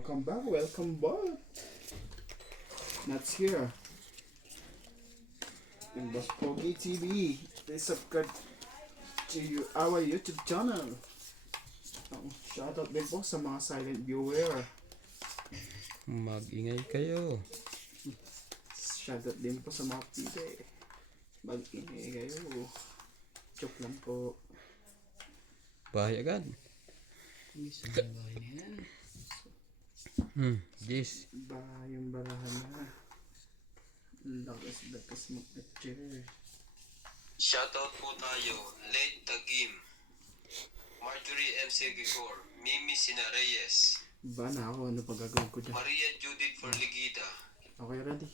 Welcome back, welcome back. Nat's here. And Boss Pogi TV. Please subscribe to our YouTube channel. Shoutout din po sa mga silent viewer. Mag-ingay kayo. Shoutout din po sa mga pide. Mag-ingay kayo. Joke lang po. Bahay agad. Hindi siya ng bahay na yan. Yes. Yung barahan na. Lakas mag-chair. Shoutout po tayo, Late Tagim, Marjorie MC Gigor, Mimi Sinareyes, Ba na ako, ano pa gagawin ko dyan? Maria Judith Forligida, Okay, ready?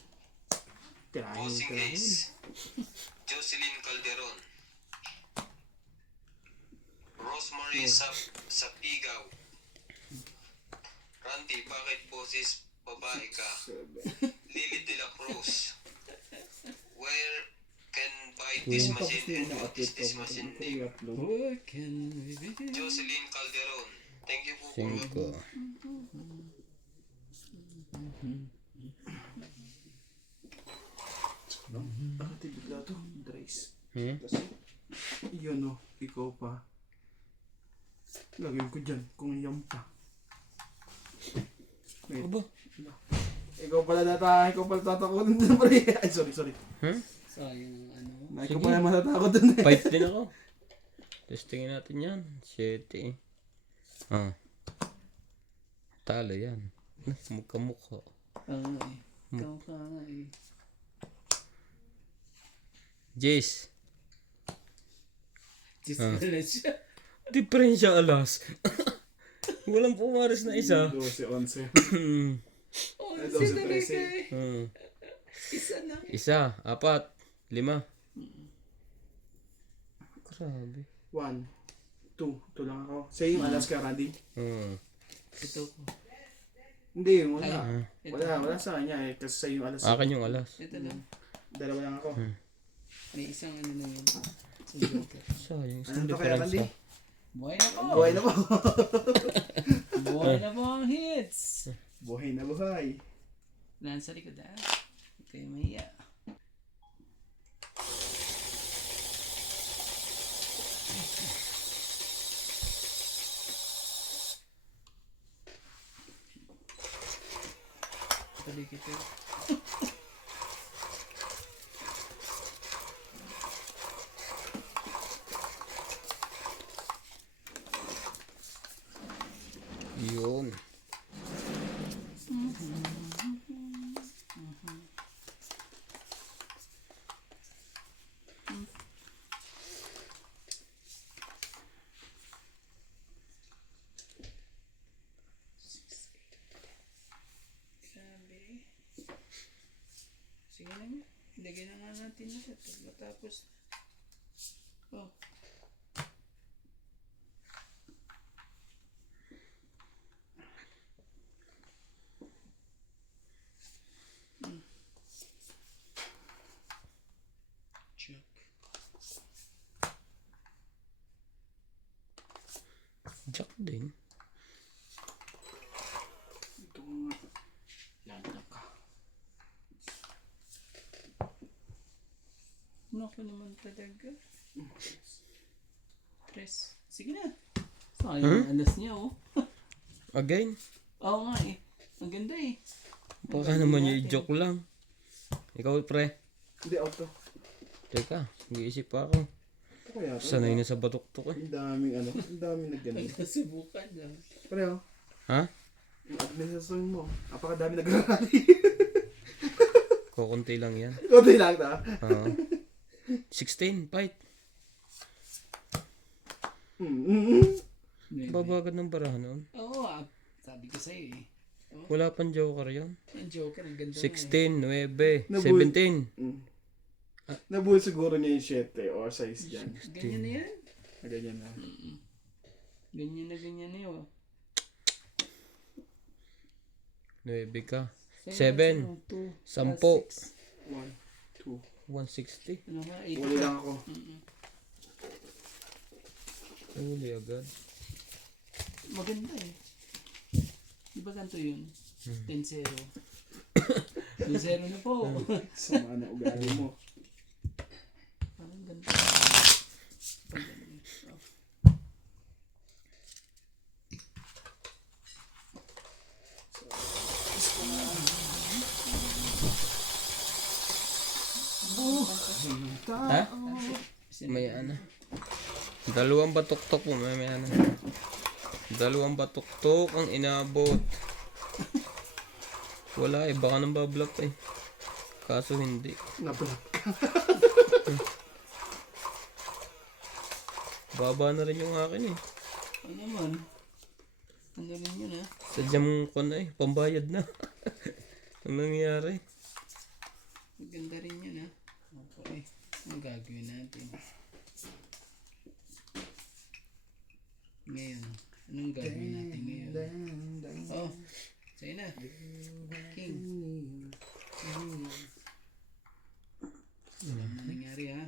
Tirahin, Bossing tirahin. Ace, Jocelyn Calderon, Rosemary Sapigaw, Randy, bakit boses babae ka? Lily De La Cruz, where can buy this machine and what is this machine name? What can we be? Jocelyn Calderon, thank you po for 5. Bakit bigla to? Drace. Hmm? Kasi, yun o, ikaw pa. Lagyan ko dyan, kung yan pa. Wait. Aba? Ikaw pala tatakotin dun, pre. Ay, sorry. Sayang ano. Ikaw Sige. pala matatakot dun eh. 5 din ako. Testingin natin yan. 7. Talo yan. Magkamukha. Oo eh. Ikaw ka nga eh. Jace. Just na siya. Diferensya alas. Walang pumares na isa. 12-11. Oh, Ay, si 12, talaga 13. eh. Isa na. Isa, 4, 5. Grabe. 1, 2. Ito lang ako. Sa'yo yung alas ka, Randy. Ito ko. Hindi, wala. Ito. Wala sa kanya eh. Kasi sa'yo yung alas. Akin yung alas. Ito lang. Dalawa lang ako. May isang ano na yun. Sa Joker. Sayang, Ano isang to kaya, Randy? diferensya. Buhay na po. Buhay na po. Buhay na po ang hits. Buhay na buhay. Nasa likod ah. Huwag kayo mahiya. Talikit eh. Yun. Grabe. Sige na nga. Ilagay na nga natin lahat. Pag matapos na. Oh. Check. Jack din. Ito nga. Lantak ka. Naku naman talaga. Tres. Sige na. Sayang ang alas niya oh. Again? Oo nga eh. Ang ganda eh. Baka naman yung joke lang. Ikaw, pre. Hindi, auto. Teka, nag-iisip pa ako. Ito kaya to. Sanay na sa batok-tok eh. Ang daming nagganun. Nasubukan lang. Pareho. Ha? Yung administrasyon mo. Napakadami nag-rally. Kukunti lang yan. Kunti lang ta. 16, fight. Maybe. Babagad ng barahan noon. Oo sabi ko sa'yo eh. Wala pang joker yan. Ang joker, ang ganda 16, 9, Nabul- 17. Nabuhol siguro niya yung 7 or size dyan. Ganyan na yan. Ganyan na. Ganyan na yun. 9 ka. Sa'yo, 7. ano, 2, 10. 1, 2. 160. Ano nga, 8. Uli lang ako. Huli agad. Maganda eh. Di ba ganito yun? 10-0. 2-0 na po. Sama na ugali mo. Parang ganito. Pag ganito. Oh. Ha? May ano. Dalawang batok-tok po. May ano. Dalawang batok-tok ang inabot. Wala eh. Baka nang bablap eh. Kaso hindi. Nablak. Baba na rin yung akin eh. Ano naman? Ano rin yun ha? Sadyang ko na eh. Pambayad na. Ang nangyayari. Maganda rin yun ha? Okay. Ang gagawin natin? Ngayon. Anong gagawin natin ngayon? Oh. Sa'yo na. King. Alam na nangyari ha?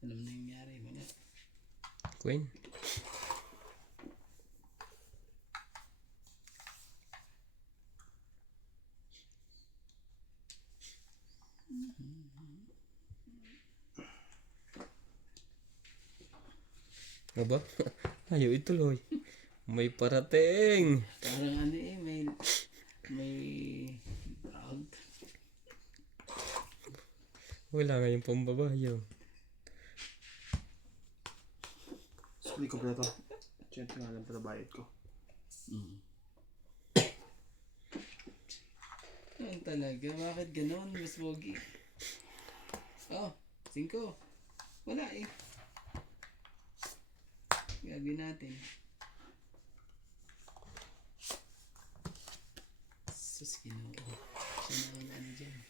Alam na nangyari. Wala. Queen. Aba? Ayaw ituloy. May parating. Parang ano eh, may proud. Wala nga yung pambabayo. Suli ko pala ito. Siyempre nga lang pala bayad ko. Yan talaga, bakit ganon? Mas pogi. Oh, 5. Wala eh. Gagawin natin. Sus, Ginoo. Siya na ang ano dyan.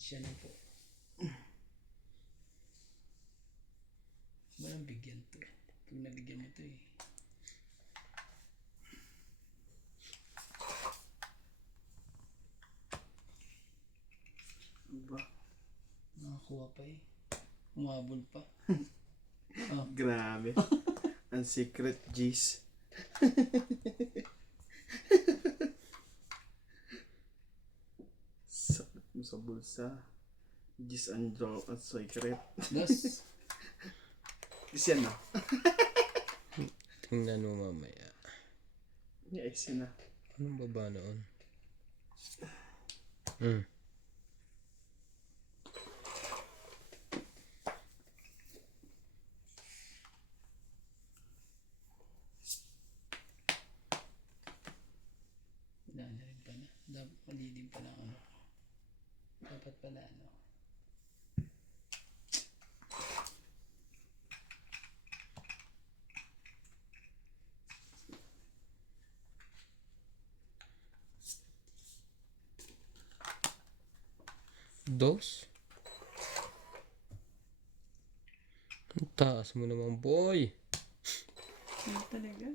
Siya na po. Walang bigyan to. Pag nabigyan mo to eh. Ano ba? Nakakuha pa eh. Umabol pa. Oh. Grabe. Ang secret G's. Sakit mo sa bulsa. G's ang draw ang secret. Dos. Is yan na. Tingnan mo mamaya. Yes, yan na. Anong baba noon? Hmm. Wala na rin pala. Dapat mali din pala ang ano. Dapat pala ano. Dos? Ang taas mo naman, boy. Ano talaga?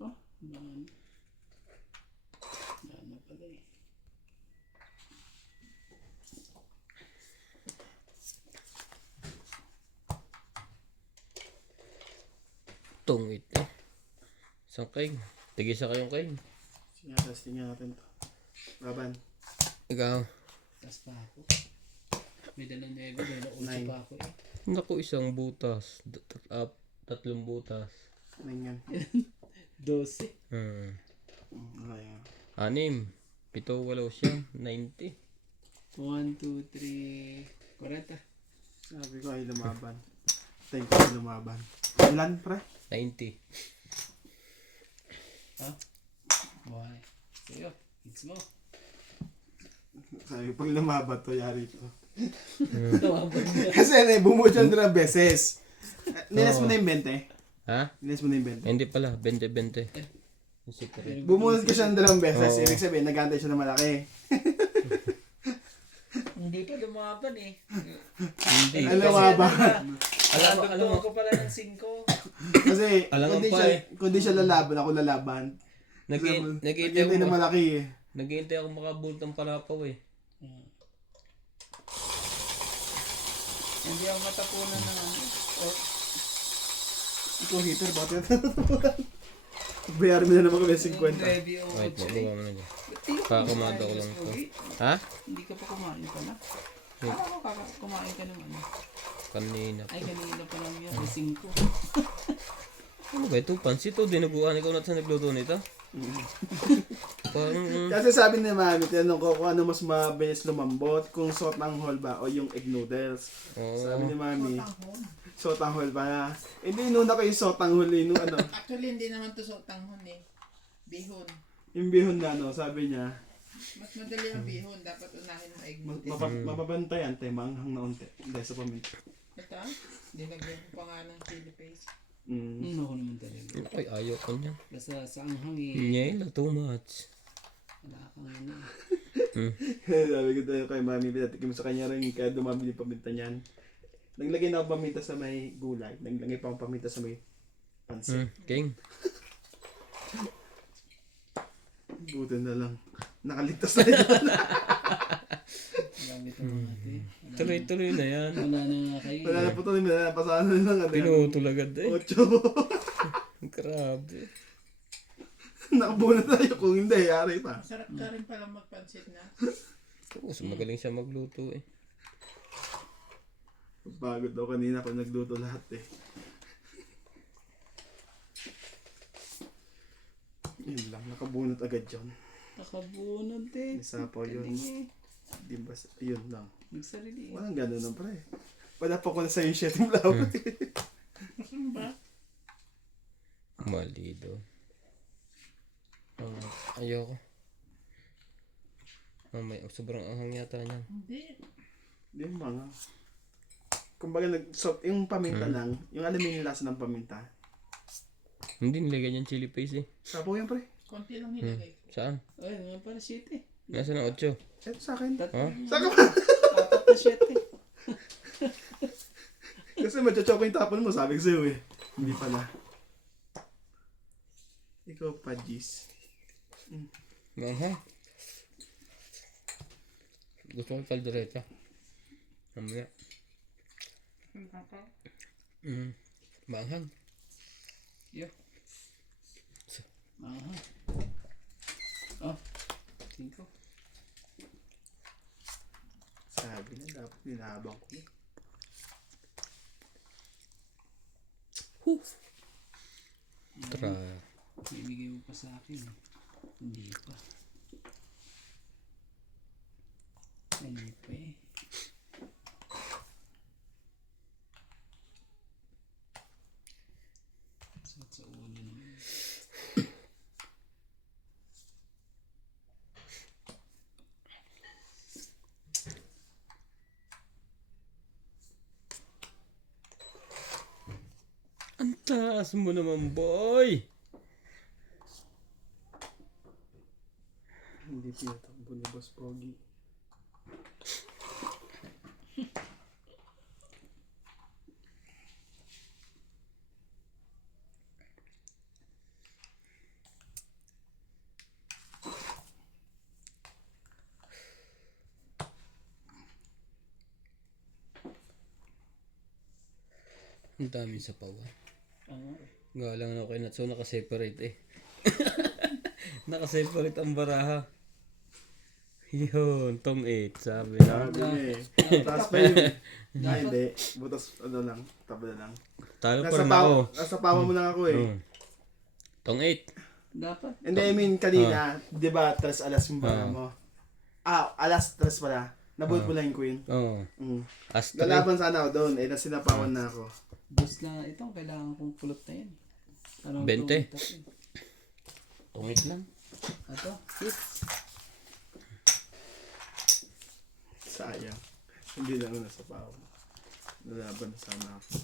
Oh, naman. Ano pala eh. Tungit eh. Isang kain. Tigisa kayong kain. Tingnan natin to. Laban. Ikaw. Tas pa ako. May dalang 9, dalang 8 pa ako eh. Naku, isang butas. Tatlong butas. Ano yan? 12. Okay. 6. 7, 8 siya. 90. 1, 2, 3, 40. Sabi ko ay lumaban. Thank you ay lumaban. Ilan pre? 90. Ha? Why? Sa'yo. It's mo. Sabi pag lumaban to, yari to. Tawabag na. Kasi bumuo siya ng beses. Nilas mo na yung 20? Ha? Nilas mo na yung 20? Hindi pala. 20-20. Yung secret. Bumuo ka siya ng 2 beses. Oo. Ibig sabihin, nagantay siya ng malaki. Hindi pa lumaban eh. Hindi. Ay, lumaban. Alam mo. ko pala ng 5. Kasi Alam kung di mo siya, pa eh. kung di siya lalaban, ako lalaban. Nag-iintay Nagantay na ako. malaki eh. Nag-iintay ako makabultang palapaw eh. Hindi ako matapunan ng ano. Or, Ikaw hater, bakit natatapuan? Bayaran mo na naman kami 50. Baby, oh, Wait, Jay. magawa mo na dyan. Ba't di ka Kakamado ko kumain, lang Boss to. Pogi? Ha? Hindi ka pa kumain pala. Akala ko kumain ka naman. Kanina. Ay, kanina pa lang yan. 5. Ano ba ito? Pansit o dinuguan? Ikaw na sa nagluto nito? Parang... Kasi sabi ni Mami, tinanong ko kung ano mas mabilis lumambot, kung sotanghol ba o yung egg noodles. Sabi ni Mami, sotanghol ba? Hindi, inuna ko yung sotanghol eh, nung ano. Actually, hindi naman to sotanghon eh. Bihon. Yung bihon na ano, sabi niya, Mas madali ang bihon. Dapat unahin mo egg ma- noodles. mapabantayan tayo, manghang na unti. Hindi, sa paminta. Ito, dinagyan ko pa nga ng chili paste. Ako naman talaga. Ay, ayaw ko niya. Basta sa anghang Nyela, too much. wala kang ano. Sabi ko tayo kay Mami, pinatikim sa kanya rin, kaya dumami yung paminta niyan. Naglagay na ako paminta sa may gulay, naglagay pa akong paminta sa may pansit. King. Buti na lang. Nakaligtas na yun. Gamit ang mga ate. Tuloy-tuloy na yan. Wala na nga kayo. Wala na po ito, pasahan na lang. Pinutol agad eh. 8. Grabe. Nakabuo na tayo, kung hindi, yari pa. Masarap ka rin pala magpansit na. Mas magaling siya magluto eh. Pagod daw kanina pag nagluto lahat eh. Yun lang, nakabunot agad yun. Nakabunod eh. Isa po yun. Galing eh. Di ba, yun lang. Nagsarili eh. Walang gano'n na pre. Wala pa ko na sa'yo yung sheting lawat eh. Mali do. Ayoko. Mamaya, sobrang anghang yata niya. Hindi. Di mga. Kumbaga, yung paminta lang, yung alam mo yung lasa ng paminta. Hindi nilagay niyan chili paste eh. Sapo yan pre. Konti lang nilagay ko. Saan? Ay, naman para 7 eh. Nasa na 8? Eto sa akin. Ha? Saka ba? 4 na 7 eh. Kasi matcha-choco yung tapon mo, sabi ko sa'yo eh. Hindi pala. Ikaw pa, Gis. Manghang. Gusto ko yung kaldereta. Mamaya. Manghang. Yeah. Aha. Oh. 5. Sabi na, dapat nilabang ko. Tra. Ibigay mo pa sa akin. Hindi pa. Hindi pa eh. Sa ulo naman. Ang taas mo naman, boy! Hindi tinatakbo ni Boss Pogi. Ang dami sa pawa. Ah, Nga lang ako kay Natsu, nakaseparate eh. Nakaseparate ang baraha. Yun, tong 8, sabi na. Sabi niya eh. Tapos pa yun. Ay, hindi. Butas, ano lang. Tabla lang. Talo pa rin ako. Nasa pawa mo lang ako eh. Tong 8. dapat. Hindi, I mean, kanina, di ba, 3 alas yung bara mo? Alas 3 pala. Nabuhat mo lang yung queen. Oo. As 3. Lalaban sana ako doon. Eh, nasinapawan na ako. Bus na ito, kailangan kong pulot na yan. Ano, 20. Tong 8 lang. Ito, hit. Sayang. Hindi lang nasa pawa. Lalaban na sana ako.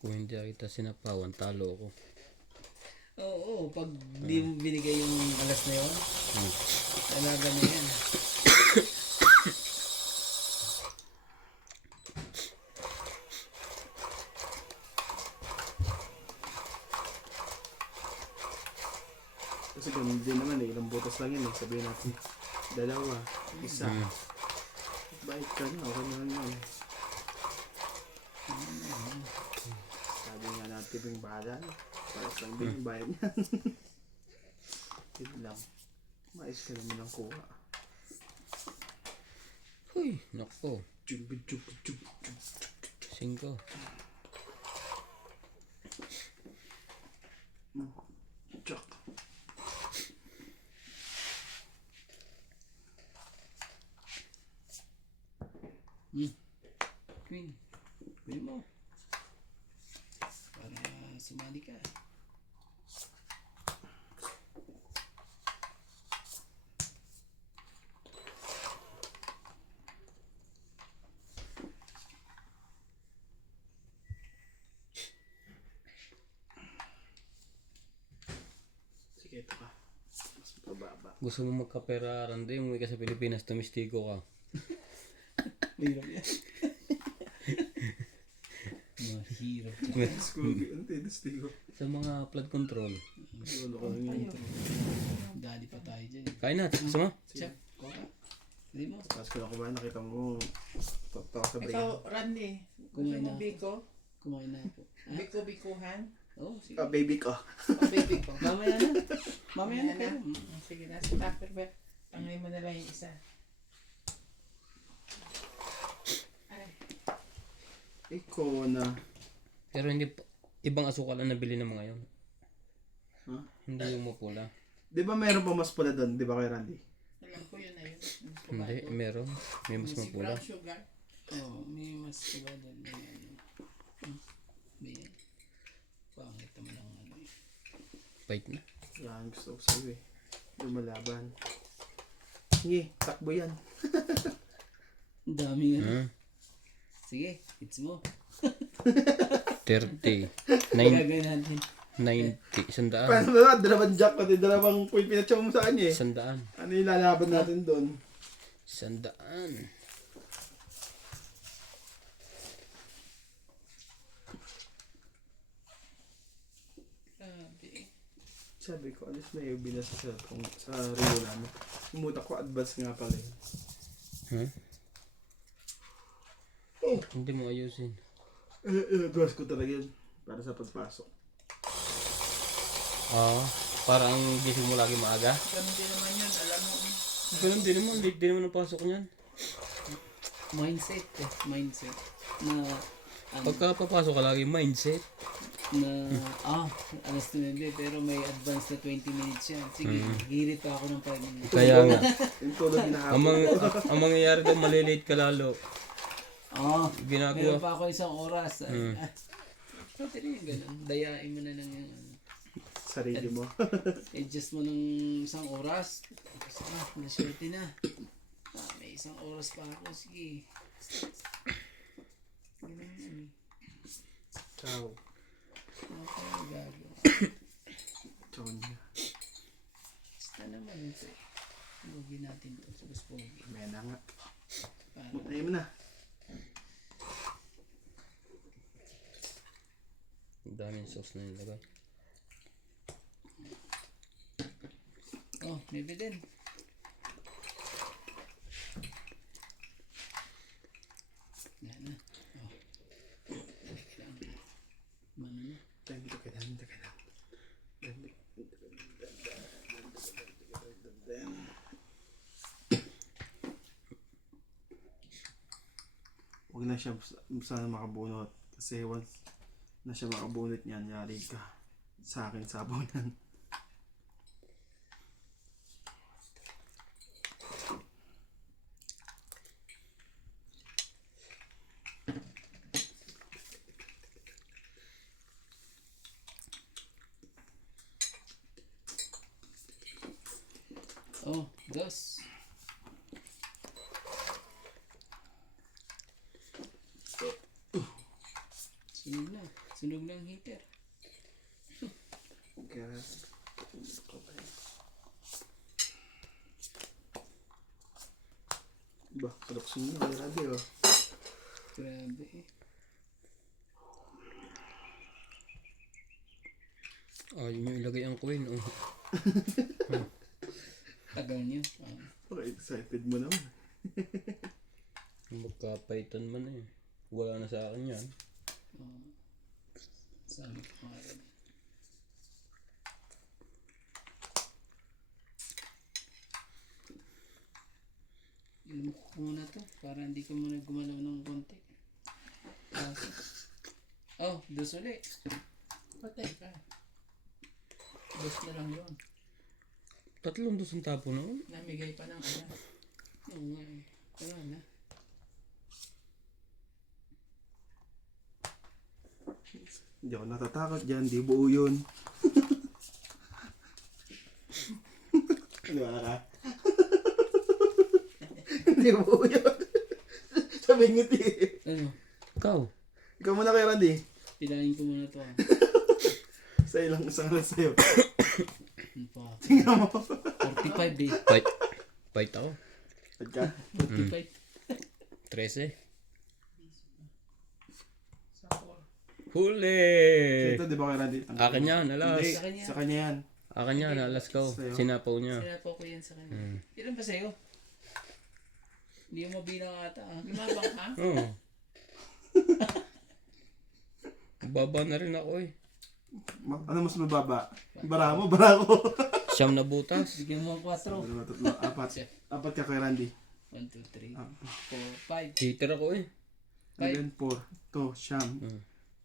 Kung hindi kita sinapawan, talo ako. Oo, pag di mo binigay yung alas na yun, talaga na yan. Kasi ganun din naman eh. Ilang butas lang yun eh. Sabihin natin, 2, 1. Bait ka na. Okay na lang yun. tibing bahala na. Paras lang din yung bayan yan. Yun lang. Mais ka naman ang kuha. Huy, nako. Jub, jub, jub, jub. 5. Chak. Queen. Queen mo. Para sumali ka. Sige, ito ka. Mas mababa. Gusto mo magkapera, Randy, umuwi ka sa Pilipinas, tumistiko ka. Mahirap yan. Mahirap yan. Ano tayo, distigo? Sa mga flood control. Lolo ko lang yun. Dali pa tayo dyan. Kain na, gusto mo? Chef, koka. Hindi mo. Tapos ko na kumain, nakita mo, totoo sa brain. Ikaw, Randy, gusto Kumain mo na. biko? Kumain na ako. Biko-bikuhan? Oo, sige. Ah, baby ko. O baby ko? Mamaya na. Mamaya na. Mamaya na. pero- Sige, nasa Tupperware. Tangay mo na lang yung isa. Ay, Ikaw na. Pero hindi, ibang asukal ang nabili ng mga yun. Huh? Hindi yung mapula. Di ba mayroon pa mas pula doon? Di ba kay Randy? alam ko yun na yun. Hindi, meron. May mas Si mapula. brown sugar. Oo, may mas iba doon. May pangit naman ang ano eh. Bait na. Yan, gusto ko sa'yo eh. Lumalaban. Sige, takbo yan. Ang daming ano. Hmm? Sige, it's mo. 30. 9, Gagawin natin. 90. 100. Paano ba? Dalawang jack pati dalawang point pinatsaw mo sa kanya eh. 100. Ano yung lalaban natin doon? 100. Grabe. Sabi ko, alis na yung binas sa Rio namin. Umutak ko, advance nga pala yun. Huh? Hindi mo ayusin. Advance ko talaga yun. Para sa pagpasok. Oo. Parang gising mo lagi maaga. Ganun din naman yun, alam mo. Ganun din naman. Late din naman ang pasok niyan. Mindset eh. Mindset. Na, ano, Pagka papasok ka lagi, mindset. na, alas 9 pero may advance na 20 minutes yan. Sige, hirit pa ako ng 5 minutes. Kaya nga. Yung tulog ang, hinahapon. ang mangyayari daw, malilate ka lalo. Meron Ginagawa. pa ako isang oras. Pwede rin yung ganun. Dayain mo na ng Sarili mo. adjust mo ng isang oras. Tapos nasyerte na. May isang oras pa ako. Sige. Ganun yun. Ciao. Okay, gago. Ciao niya. Basta naman ito eh. Huwagin natin ito sa Buspogi. May na nga. Para Ayaw mo na. Ang daming sauce na nilagay. maybe din. Yan na. Mano na. Huwag na siya sana makabunot. Kasi once na siya makabunot niyan, yari ka. Sa akin sabunan. Oh, dos. Sunog na. Sunog na ang heater. Gas. Ba, kalaksin na. Grabe oh. Grabe eh. Ah, yun yung ilagay ang coin. Oh. Tagal niyo. Okay, excited mo naman. Magkapaitan man eh. Wala na sa akin yan. Sabi ko nga rin. Ilumok ko muna to para hindi ka muna gumalaw ng konti. Oh, dos ulit. Patay ka. Dos na lang yun. Tatlong dosong tapo noon. Namigay pa ng ano. Oo nga eh. Wala na. Hindi ako natatakot dyan, di buo yun. Di ba ka? Hindi buo yun. Sabi ngiti. Ano? Ikaw. Ikaw muna kay Randy. Pilahin ko muna to ah. Sa ilang isang lang sa'yo. Ano pa? Tingnan mo. 45 eh. Fight. Fight ako. Ba't ka? 45. 13. Sa 4. Huli! Ito, di ba kay Randy? Akin yan, alas. Hindi, Sa kanya. sa kanya yan. Akin yan, alas ko. Sa'yo. Sinapaw niya. Sinapo ko yan sa kanya. Ilan ba sa'yo? Hindi mo mabilang ata ah. Lumabang ka? Oo. Baba na rin ako eh. Ano mas mababa? Bara mo, bara ko. Siyam na butas. Bigyan mo ang 4. Dalawa, tatlo, apat. Apat ka kay Randy. 1, 2, 3, Ah. 4, 5. Hater ako eh. And then 4, 2, siyam,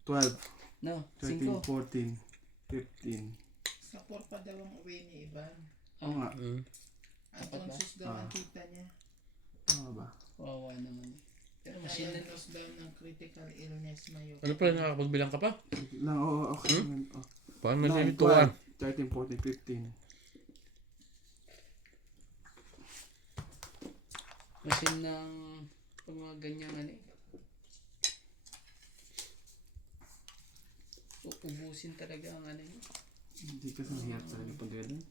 12, No, 13, 5. 14, 15. Sa 4 pa daw ang uwi ni Ivan. Oo nga. Ang consus daw ang kita niya. Tama ba? Wawa naman. Pero machine na Diagnosed daw ng critical illness mayo. Ano pala, nakakapagbilang ka pa? Lang, oo, okay. Oh. Paano 9, malilito ka? 12, 13, 14, 15. machine ng pag mga ganyang ano eh. Ubusin talaga ang ano yun. Hindi kasi mahirap talaga pag gano'n.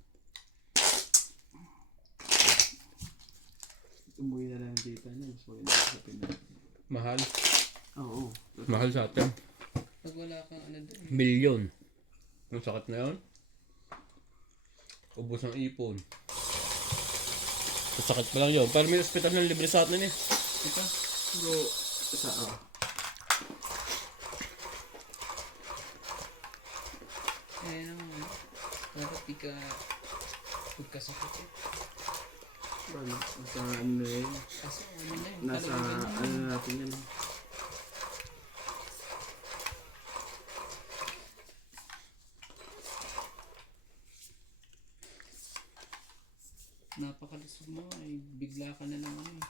Umuwi na lang ang data niya. Mas maganda sa Pinas. Mahal. Oo. Mahal sa atin. Pag wala kang ano doon. Milyon. Ang sakit na yun. Ubus ang ipon. Sakit pa lang yun. Pero may ospital ng libre sa atin eh. Ito. Pero, sa, Eh naman ano. Dapat di ka pagkasakit eh. ano, nasa ano na yun. Kaso ano na yun. Nasa, talagang ganyan. ano natin yan. Napakalusog mo ay bigla ka na lang ano eh.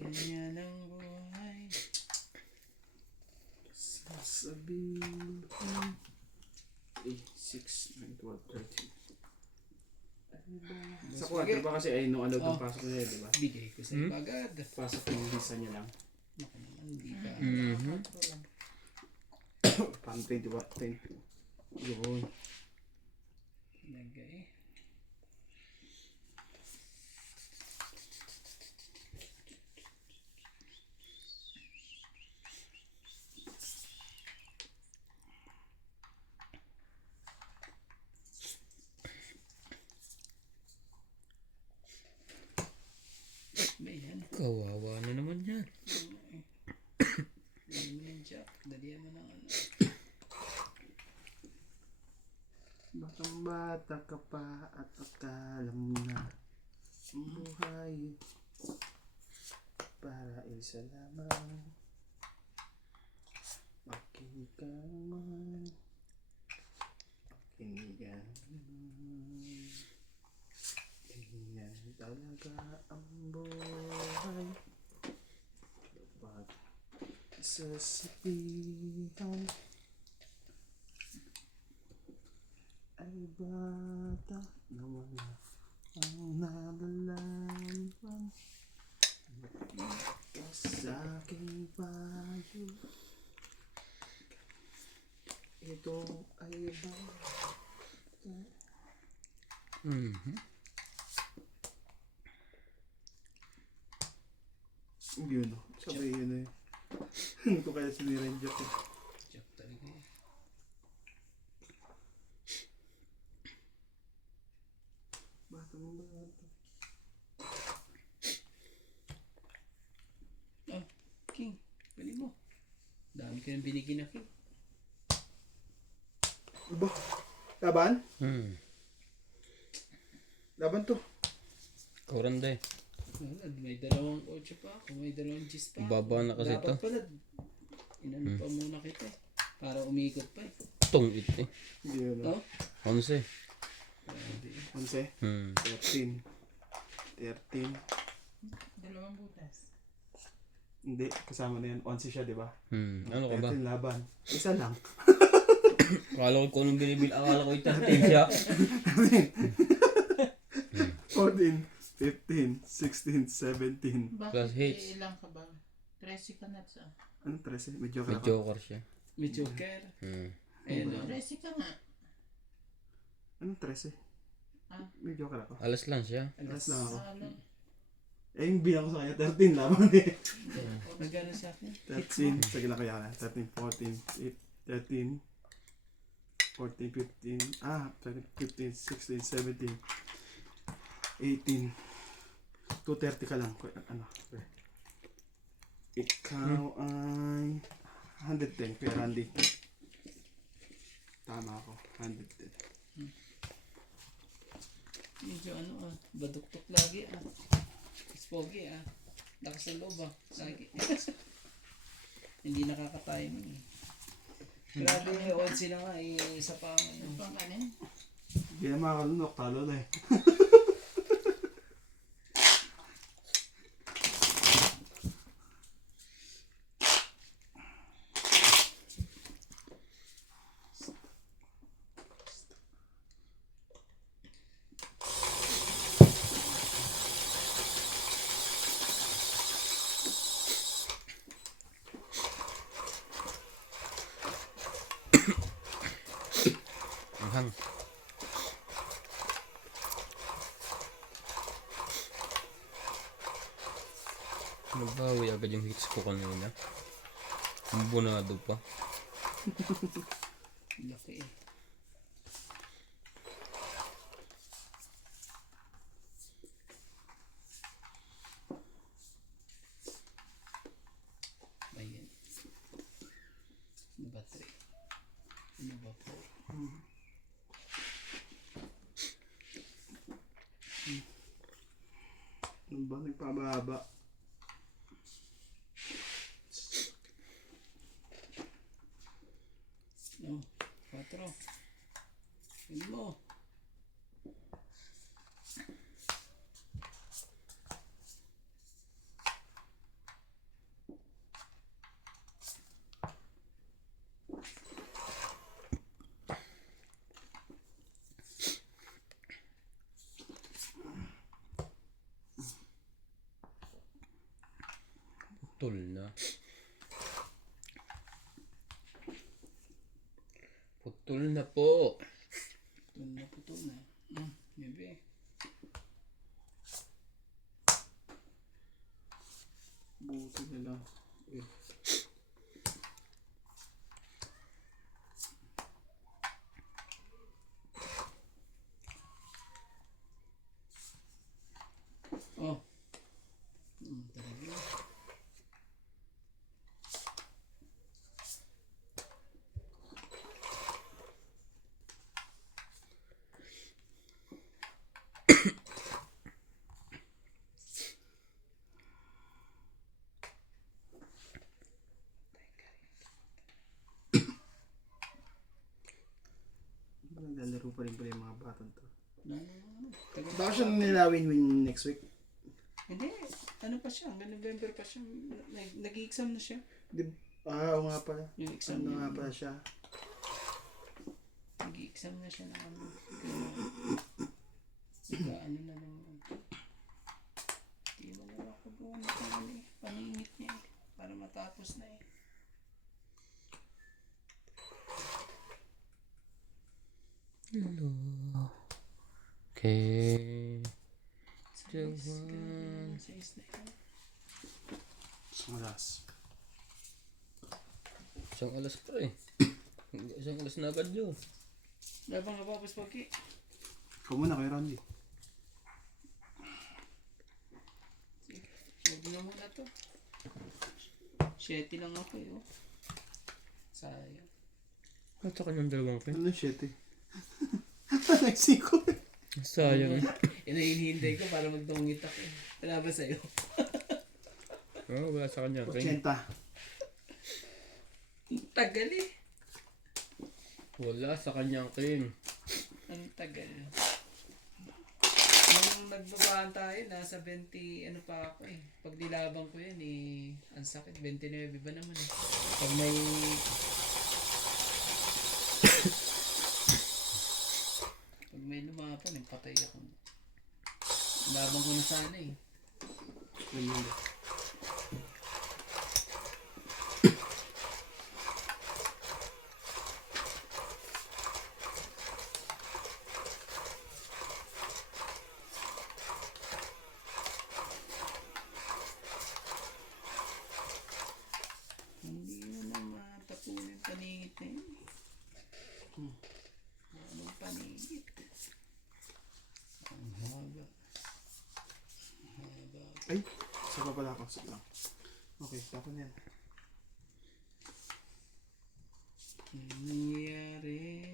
Ganyan ang buhay. Sasabihin. 8, 6, 9, 12, 13. Sa kwarto ba kasi ay nung ano Oh. yung pasok niya, di ba? Bigay ko sa iba agad. Pasok yung visa niya lang. Naku naman, hindi ka. Pang 20 ba? 10. Yun. Lagay. Ba yan? Kawawa na naman yan. Dalihan mo ng jack. Dalihan mo ng ano. Batang bata ka pa at akala mo na ang buhay para isa lamang. Makinig ka naman. Makinig ka naman. Ganyan talaga ang buhay. Kapag sasabihan ay bata na wala ang nalalaman. Ka sa aking payo. Ito ay bata. Yun o. Sabay yun eh. Hindi ko kaya sinirenjak eh. Jack talaga eh. Batang bata. Kunin mo. Dami ka nang binigyan na cake. Aba, laban? Laban to. Kuranda eh. Wala, may dalawang 8 pa ako, may dalawang 10 pa ako. Baba na kasi Dapat to. pala, inano pa muna kita eh. Para umikot pa eh. Tungit eh. Yun. No? 11. 11, 13. 13. Dalawang butas. Hindi, kasama na yan. 11 siya, di ba? Ano ka ba? 13 laban. Isa lang. Akala ko kung anong binibil. Akala ko 13 siya. 14, 15, 16, 17. Bakit Plus hits. ilang ka ba? 13 ka na sa. Ano 13? Medyo May ka joker siya. May joker. Ayun o. 13 ka nga. Anong 13? Ah. Medyo ka ako. Alas lang siya. Alas lang ako. Alam. Eh, yung bilang ko sa kanya, 13 laban eh. Nagano sa akin? 13. Sige lang kaya na. 13, 14, 13, 14, 15. 13, 15, 16, 17, 18. 230 ka lang. Ano? Ikaw ay 110 kaya Randy. Tama ako. 110. Medyo ano baduktok lagi Spogi lakas ng loob lagi. Hindi nakaka-timing eh. Grabe, 11 na nga isa pa Pang kanin. Hindi na makakalunok. Talo na eh. Anghang. Nabawi agad yung hits ko kanina. Bunado pa. laki eh. Ayan. Battery. Ano ba po? Ano ba? Nagpababa. Oh, 4. Ano mo? Putol na. Putol na po. Putol na. Bebe. Buti nila. Oh. Talaga. Naglalaro pa rin pala yung mga batang to. Tagal Baka siya nila win next week. Hindi. Ano pa siya? Hanggang November pa siya. Nag-i-exam na siya. Oo nga pala. Yung exam Ano niya. nga pala siya. Nag-i-exam na siya na ano. Ano na naman. Hindi mo na ako doon. Paningit niya eh. Para matapos na eh. Hello. Okay. Jawan. Sais na yan. Malas. Isang alas pa eh. Isang alas na agad yun. Labang nga papos pagki. Ikaw muna kay Randy. Huwag na muna to. 7 lang ako eh. Oh. Sayang. At sa kanyang dalawang king. Ano 7? Nagsiko. Sayang. Hinihintay ko para magtungit ako. Wala ba sa'yo? Oh, wala sa kanyang king. 80. Tagal eh. Wala sa kanyang king. Ang tagal. Nung nagbabaan tayo, nasa 20, ano pa ako eh. Pag nilabang ko yan eh, ang sakit, 29 ba naman eh. Pag may... Pag may lumapan, patay ako. Labang ko na sana eh. Hindi mo na matapunin paningit na yun. Anong paningit? Ang haba. Haba. Ay, saka pala ako. Sige lang. Okay, tapon yan. Ano nangyayari?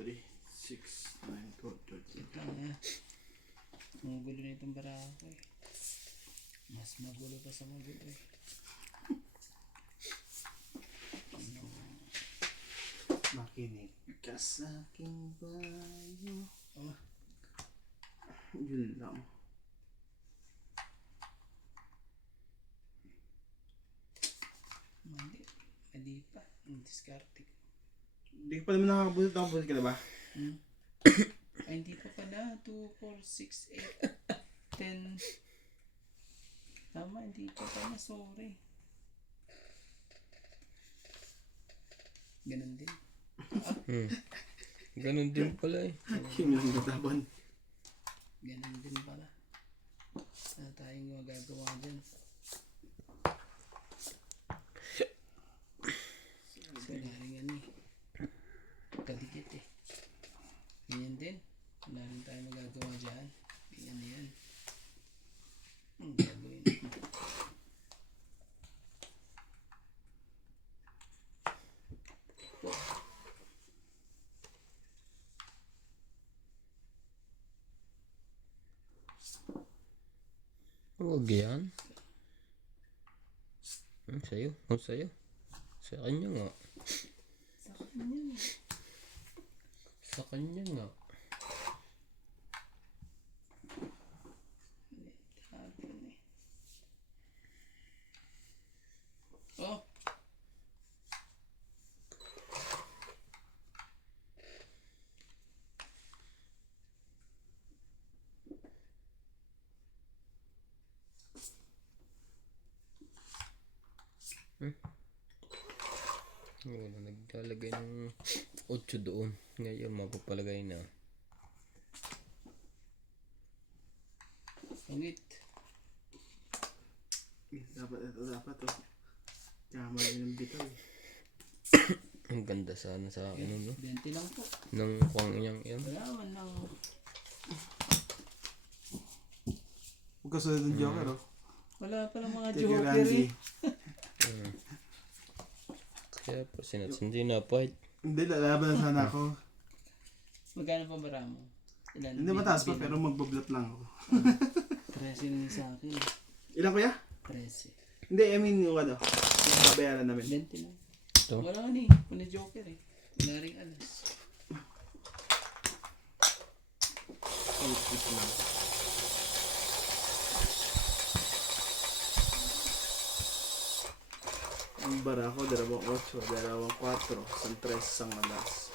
3, 6, 9, 12, 13. Ito na. Ang gulo na itong barako eh. Mas magulo pa sa magulo eh. Makinig ka sa aking bayo. Oh, Yun lang. mali. Mali pa. Ang diskarte ko. Hindi ka pa naman nakakabulot. Nakabulot ka na ba? Ay, hindi pa pala. 2, 4, 6, 8, 10. Tama, hindi pa pala. Sorry. Ganun din. Ganun din pala eh. Yung lang natapon. Ganun din pala. Ano tayong magagawa dyan? Wala rin yan eh. Kadikit eh. Ganyan din. Wala rin tayong magagawa dyan. Ganyan na yan. Ang gagawin. Huwag yan. Sa'yo. Sa'yo. Sa kanya nga. Sa kanya. Sa kanya nga. Tapon eh. Oh! Wala, naglalagay ng 8 doon. Ngayon, mapapalagay na. Pangit. Dapat ito, dapat to. Kamali ng bitaw eh. Ang ganda sana sa akin, no? 20 lang po. Nang kwang niyang yan. Wala man lang. Huwag ka sunod ng Joker oh. Wala pa lang mga Take joker Randy. eh. Kaya pa hindi na fight. Hindi, lalaban na sana ako. Magkano pa bara mo? Ilan? Hindi mataas pa pero magbablot lang ako. 13 na sa akin. Ilan kuya? 13. Hindi, I mean yung ano. Yung babayaran namin. 20 lang. Ito. Wala ka ni. Wala joker eh. Wala rin alas. Oh, ito lang. Ang bara ko, 2-8, 2-4, 3, isang alas.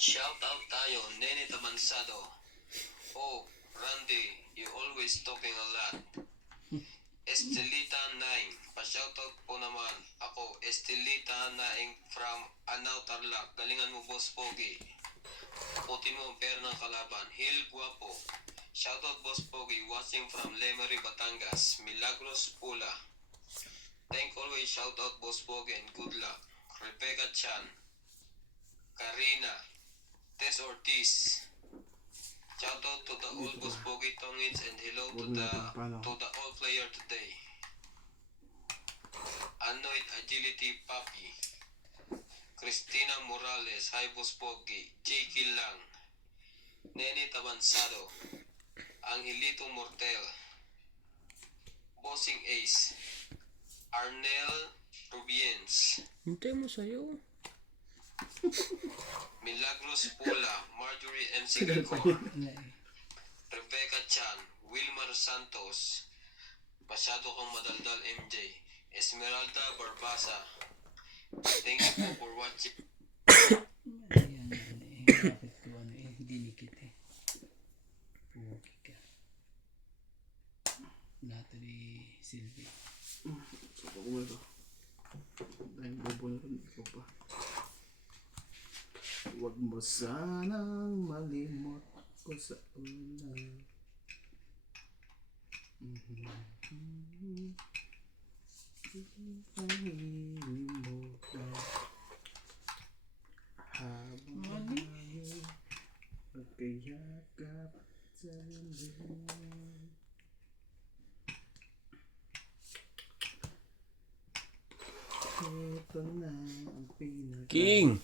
Shout out tayo, Nene Tamansado. Oh, Randy, you always talking a lot. Estelita 9, Pa-shoutout po naman ako, Estelita Naing from Anao Tarlac. Galingan mo, Boss Pogi. Puti mo ang pera ng kalaban. Hill Guapo. Shoutout, Boss Pogi. Watching from Lemery, Batangas. Milagros Pula. Thank always. Shoutout, Boss Pogi, and good luck. Rebecca Chan. Karina. Tess Ortiz. Shoutout to the old Boss Pogi Tongits and hello to the old player today. Anoid Agility Papi. Cristina Morales, Hi Boss Pogi. J. Lang. Nene Tabansado. Angelito Mortel. Bossing Ace. Arnel Rubiens. Hintay mo sa'yo. Milagros Pula. Marjorie M. Sigacor. Wala eh. Rebecca Chan. Wilmar Santos. Masyado kang madaldal, MJ. Esmeralda Barbasa. Thank you po for watching. Ayan, eh. Bakit ko dinikit eh. Puki ka. Natalie Silvi. So, ako mo ito. Dahil bobo na rin, ikaw pa. Huwag mo sanang malimot ko sa ulan. Pangilimutan habang hangin magkayakap sa lilim. Ito na ang pinaka King!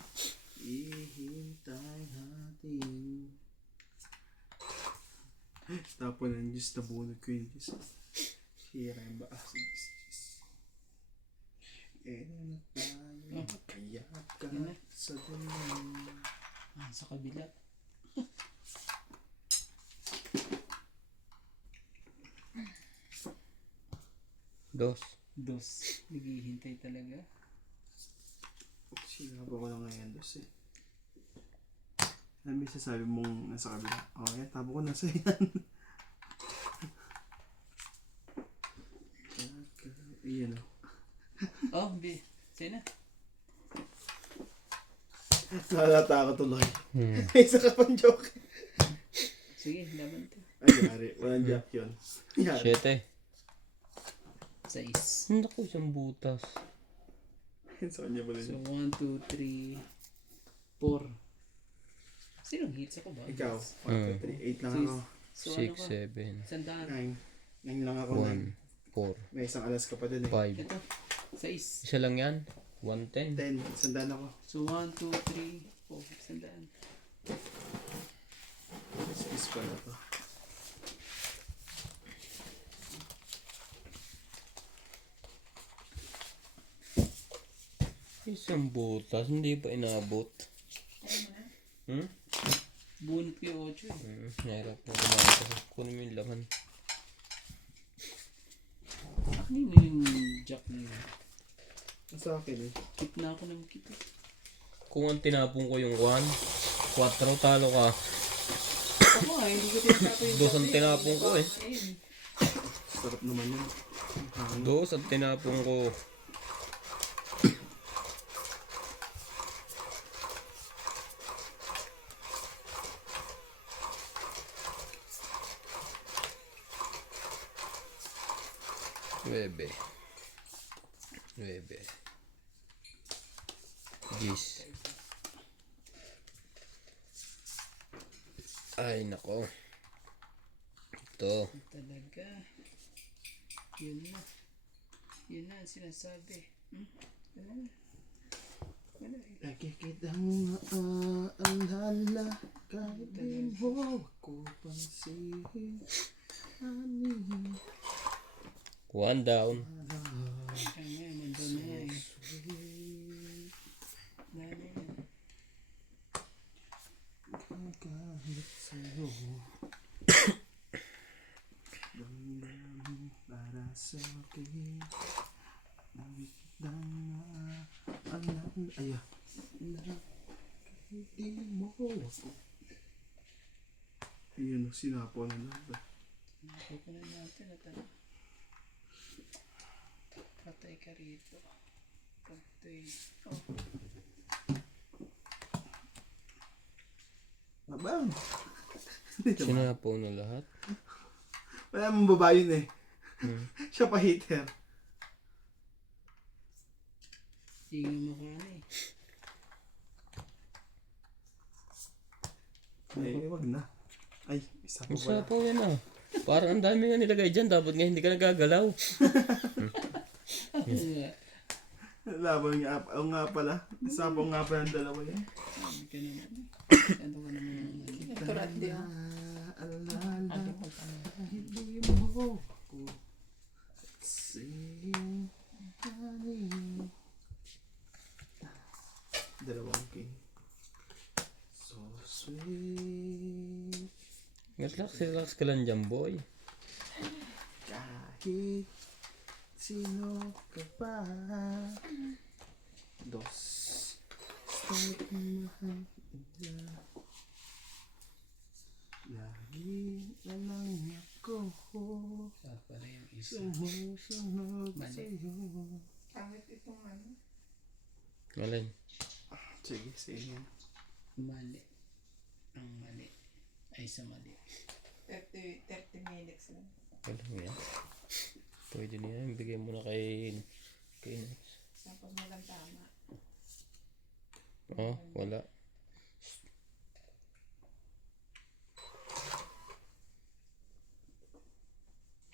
ihintay natin. Tapon ng Diyos, nabunod ko yung Diyos. Hira yung ba? Diyos. Na tayo, kaya ka sa dulo. Sa kabila. Dos. Naghihintay talaga. Sinaba ko lang ngayon, Diyos eh. Ano may sasabi mong nasa kabila? Oh, yan, tabo ko nasa yan. Iyan o. Oh, sa'yo na. Nakalata ako tuloy. Isa ka pang joke. Sige, laban to. Ay, yari. Walang joke yun. Yari. 7. 6. Naku, isang butas. Sa kanya mo So, rin. 1, 2, 3, 4. Sinong hits ako ba? Ikaw. 1, 2, 3, 8 lang ako. So, ano 6, ka? 7, Sandaan. 9. 9 lang ako. 1, 4, May isang alas ka pa din eh. 5. Ito. 6. Isa lang yan. 110. 10. Sandaan ako. So, 1, 2, 3, 4. Sandaan. Space pa na to. Isang butas. Hindi pa inabot. Bunot ko yung 8 eh. Nahirap na kumain kasi kunin mo yung laman. Ano yung jack na yun? Sa akin eh. Kit na ako ng kit. Kung ang tinapon ko yung 1, 4 talo ka. Ako hindi ko tinatapos yung Dos ang tinapon ko eh. Ayun. Sarap naman yun. Ang hangin. 2 ang tinapon ko. Nueve. 10. Ay, nako. Ito. Talaga. Yun na. Yun na ang sinasabi. Lagi kitang maalala kahit di mo ako pansin. One down. Kaya nga, nandun na yan. Lalo yan. Kahit sa'yo damdamin para sa akin Lagi kitang maalala na kahit di mo ako. Ayun, sinapo na lang ba? Nakuha na natin at ano. Patay ka rito. Patay. Abang. Sinapaw na lahat. Wala mong babae yun eh. Siya pa hater. Hindi nga makana eh. Eh, wag na. Ay, isa pa Ang pala. sapaw yan ah. Parang ang dami nga nilagay dyan. Dapat nga hindi ka nagagalaw. Laban nga. Oo nga pala. Isa pa nga pala ang dalawa yan. Sabi ka naman. Ano ka naman? Naturat di ako. Alala, hindi mo ako sa'yo. Dalawang king. So sweet. Relax ka lang dyan, boy. Kahit sino ka pa. Dos. Start mahal na. Lagi na lang ako Pala yung isa. sumusunod Mali. sa'yo. Pangit itong ano. Malay. Sige, sige. Mali. Ang mali. Ay sa mali. 30 minutes lang. Wala yan. Pwede niya. Bigay mo na kay Nex. Tapos mo lang tama. Oh, wala.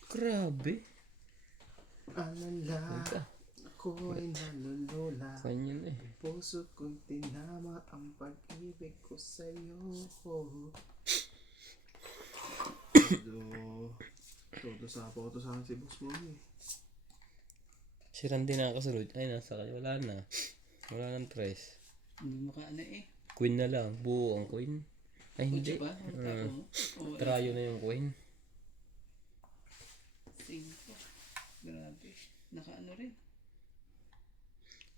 Grabe. Alala, Ika. ako ay nalulula. Kanyan eh. Puso ko'y tinama ang pag-ibig ko sa'yo. Todo sapaw to sa akin si Boss Mogi. Si Randy nakakasunod. Ay, nasa kanya. Wala na. Wala nang tres. Hindi makana eh. Queen na lang. Buo ang queen. Ay, hindi. Ocho pa? Ang tapo mo? O, Trayo na yung queen. 5. Grabe. Nakaano rin.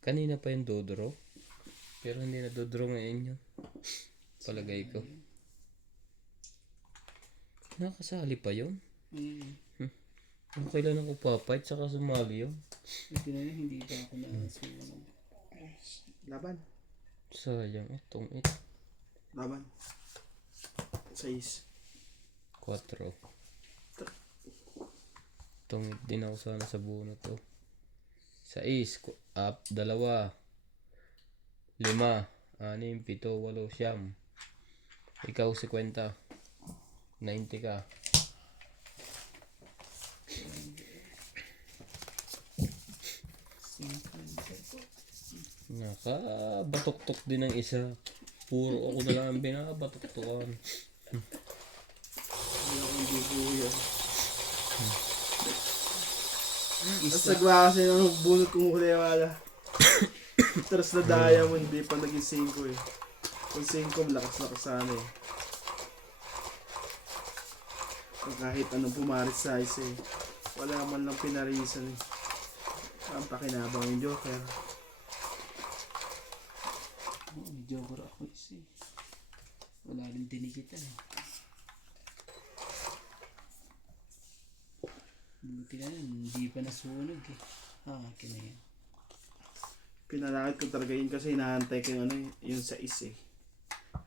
Kanina pa yung dodro. Pero hindi na dodro ngayon yun. Palagay ko. Nakasali pa yun. Kung kailan ako papight, saka sumali yun. Ito na yun, hindi pa ako nakasunod. Laban. Sayang. Itong it. Laban. 6. 4. Itong it din ako sana sa buo na to. 6. Up. 2. 5. 6, 7, 8, 9. Ikaw 50. 90 ka. Nakabatok-tok din ang isa. Puro ako na lang ang binabatok-tokan. Wala akong bubuya. Ang sagwa kasi nung bunot kong huli wala. Tras na diamond, di pa naging 5 eh. Kung 5, lakas-lakas sana eh. Kung kahit anong pumarit size eh. Wala man lang pinarisan eh. Ang pakinabang yung Joker. Oo, may joker ako isa eh. Wala rin tinikitan eh. Buti na yun, hindi pa nasunog eh. Akin na yun. Pinalakit ko talaga yun kasi hinahantay ko yung ano eh, yung sa is eh.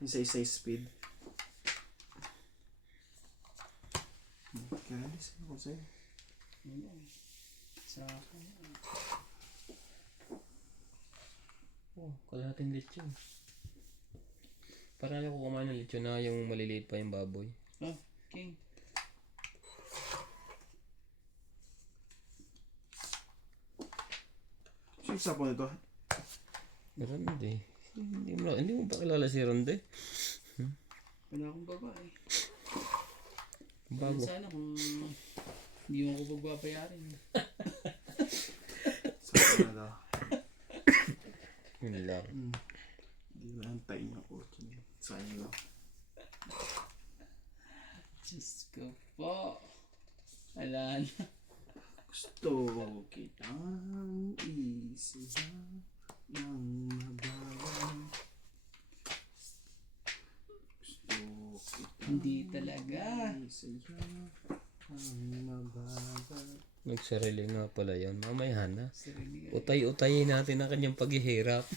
Yung sa isa speed. Kaya sa'yo ko sa'yo. Ano eh. Sa akin. Oh, kalahating lechon. Para ayaw ko kumain ng lechon na yung maliliit pa yung baboy. Oh, King. Sino sa po nito? Randy. Hindi mo pa kilala si Randy? Wala akong babae. Bago. Sana kung hindi mo ko pagbabayarin. Sa po na daw. Yun lang. Hindi na antayin yung kotse niya. Sayang lang. Diyos ko po. Wala na. Gusto kitang isihan ng mabalang. Gusto kitang Hindi talaga. isihan Nagsarili nga pala yun. Mamaya na. Sarili. Utay-utayin natin ang kanyang paghihirap.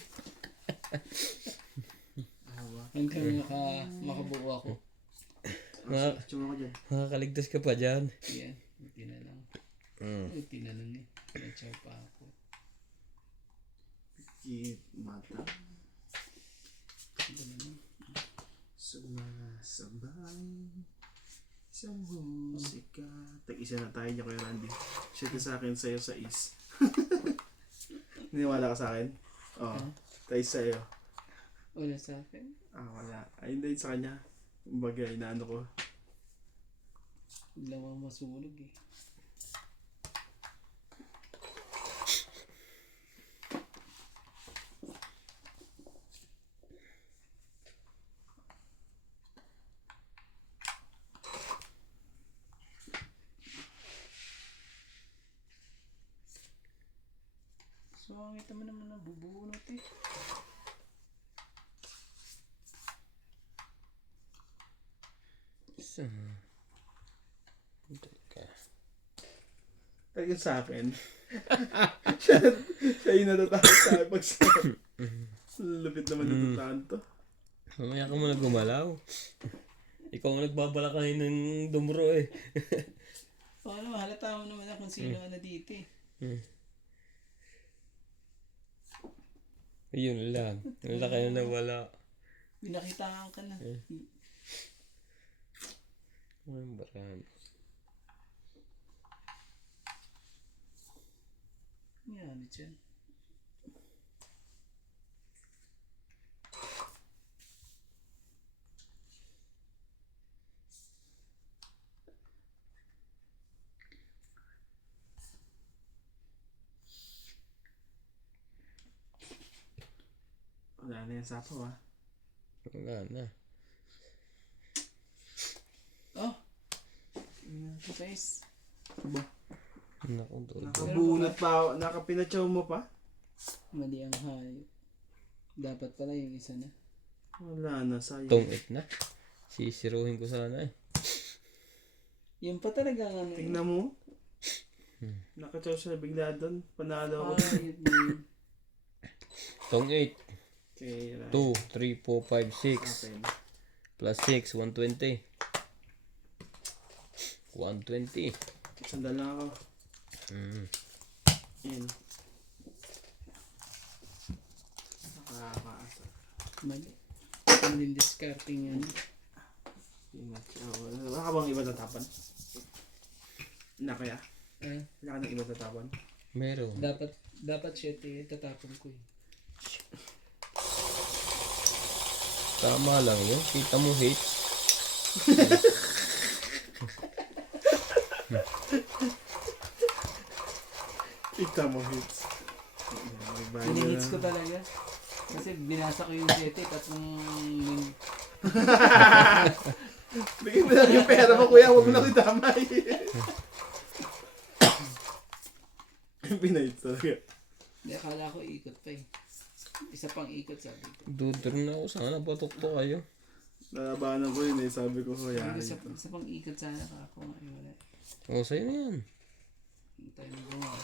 Hanggang makabuo ako. Tsuma ko dyan. Makakaligtas ka pa dyan. Yan. Buti na lang. Buti na lang eh. Nachaw pa ako. Mata. Ito na lang. Sumasabay sa musika. Tag-isa na tayo niya, Kuya Randy. Share ka sa akin, sa'yo sa is. Niniwala ka sa akin? Oo. Tayo sa'yo. Wala sa akin. Wala. Ay, hindi sa kanya. Kumbaga, inaano ko. Biglang ako masunog eh. So, kita mo naman ang bubunot eh. So, teka. Talaga sa akin. siya yung natatakot sa akin pag sa lupit naman natatakot to. Mamaya ka muna gumalaw. Ikaw ang nagbabala kayo ng dumuro eh. Paano, halata mo naman kung sino na dito eh. Yun lang. Wala kayo na wala. Binakitaan ka na. Ang baran. Yan, dyan. Wala na yung sapaw Wala na. Oh! Guys. Ba? Naku, doon. Nakabunot pa ako. Nakapinatsaw mo pa? Mali ang hayop. Dapat pala yung isa na. Wala na, sayang. Tungit na. Sisiruhin ko sana eh. Yan pa talaga ang ano. Tingnan mo. Nakatsaw siya bigla doon. Panalo ako. Hayop na yun. Tong 8. Okay, 2, 3, 4, 5, 6. Okay. Plus 6, 120. 120. Sandal lang ako. Yan. Nakakaasa. Mali. Ano din discarding yan. Pinatsaw. Wala ka bang iba tatapan? Na kaya? Wala ka nang iba tatapan? Meron. Dapat siya tatapon ko eh. Tama lang yun. Kita mo hate. Kita mo hits. Hinihits ko talaga. Kasi binasa ko yung 7, tatlong Bigyan mo lang yung pera mo, kuya. Huwag mo lang itamay. Pinahits talaga. Hindi, akala ko ikot pa eh. Isa pang ikot sabi ko. Dudur na ako. Sana patukto kayo. Nalabanan ko yun eh. Sabi ko, kuya. Sabi ko, isa pang ikot sana ako. Ay, wala. O, sa'yo na yan. Hindi tayo magawa.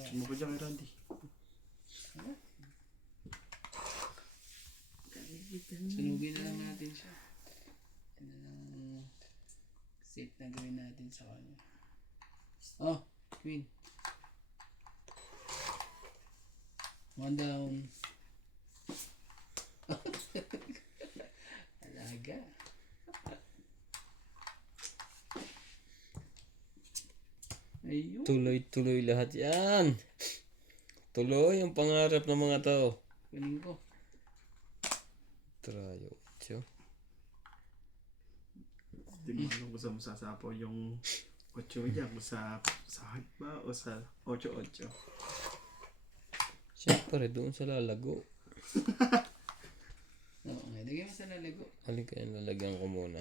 Sumo ko dyan kay Randy. Sunugin na lang natin siya. Ano lang safe na gawin natin sa kanya. Oh, Queen. One down. Alaga. Ayun. Tuloy-tuloy lahat yan. Tuloy ang pangarap ng mga tao. Kunin ko. Trayo. Tiyo. Hindi mo alam kung saan mo sasapaw yung 8 dyan. Kung sa hard ba o sa 8-8. Siyempre, doon sa lalago. Oo nga, lagay mo sa lalago. Halin kaya lalagyan ko muna.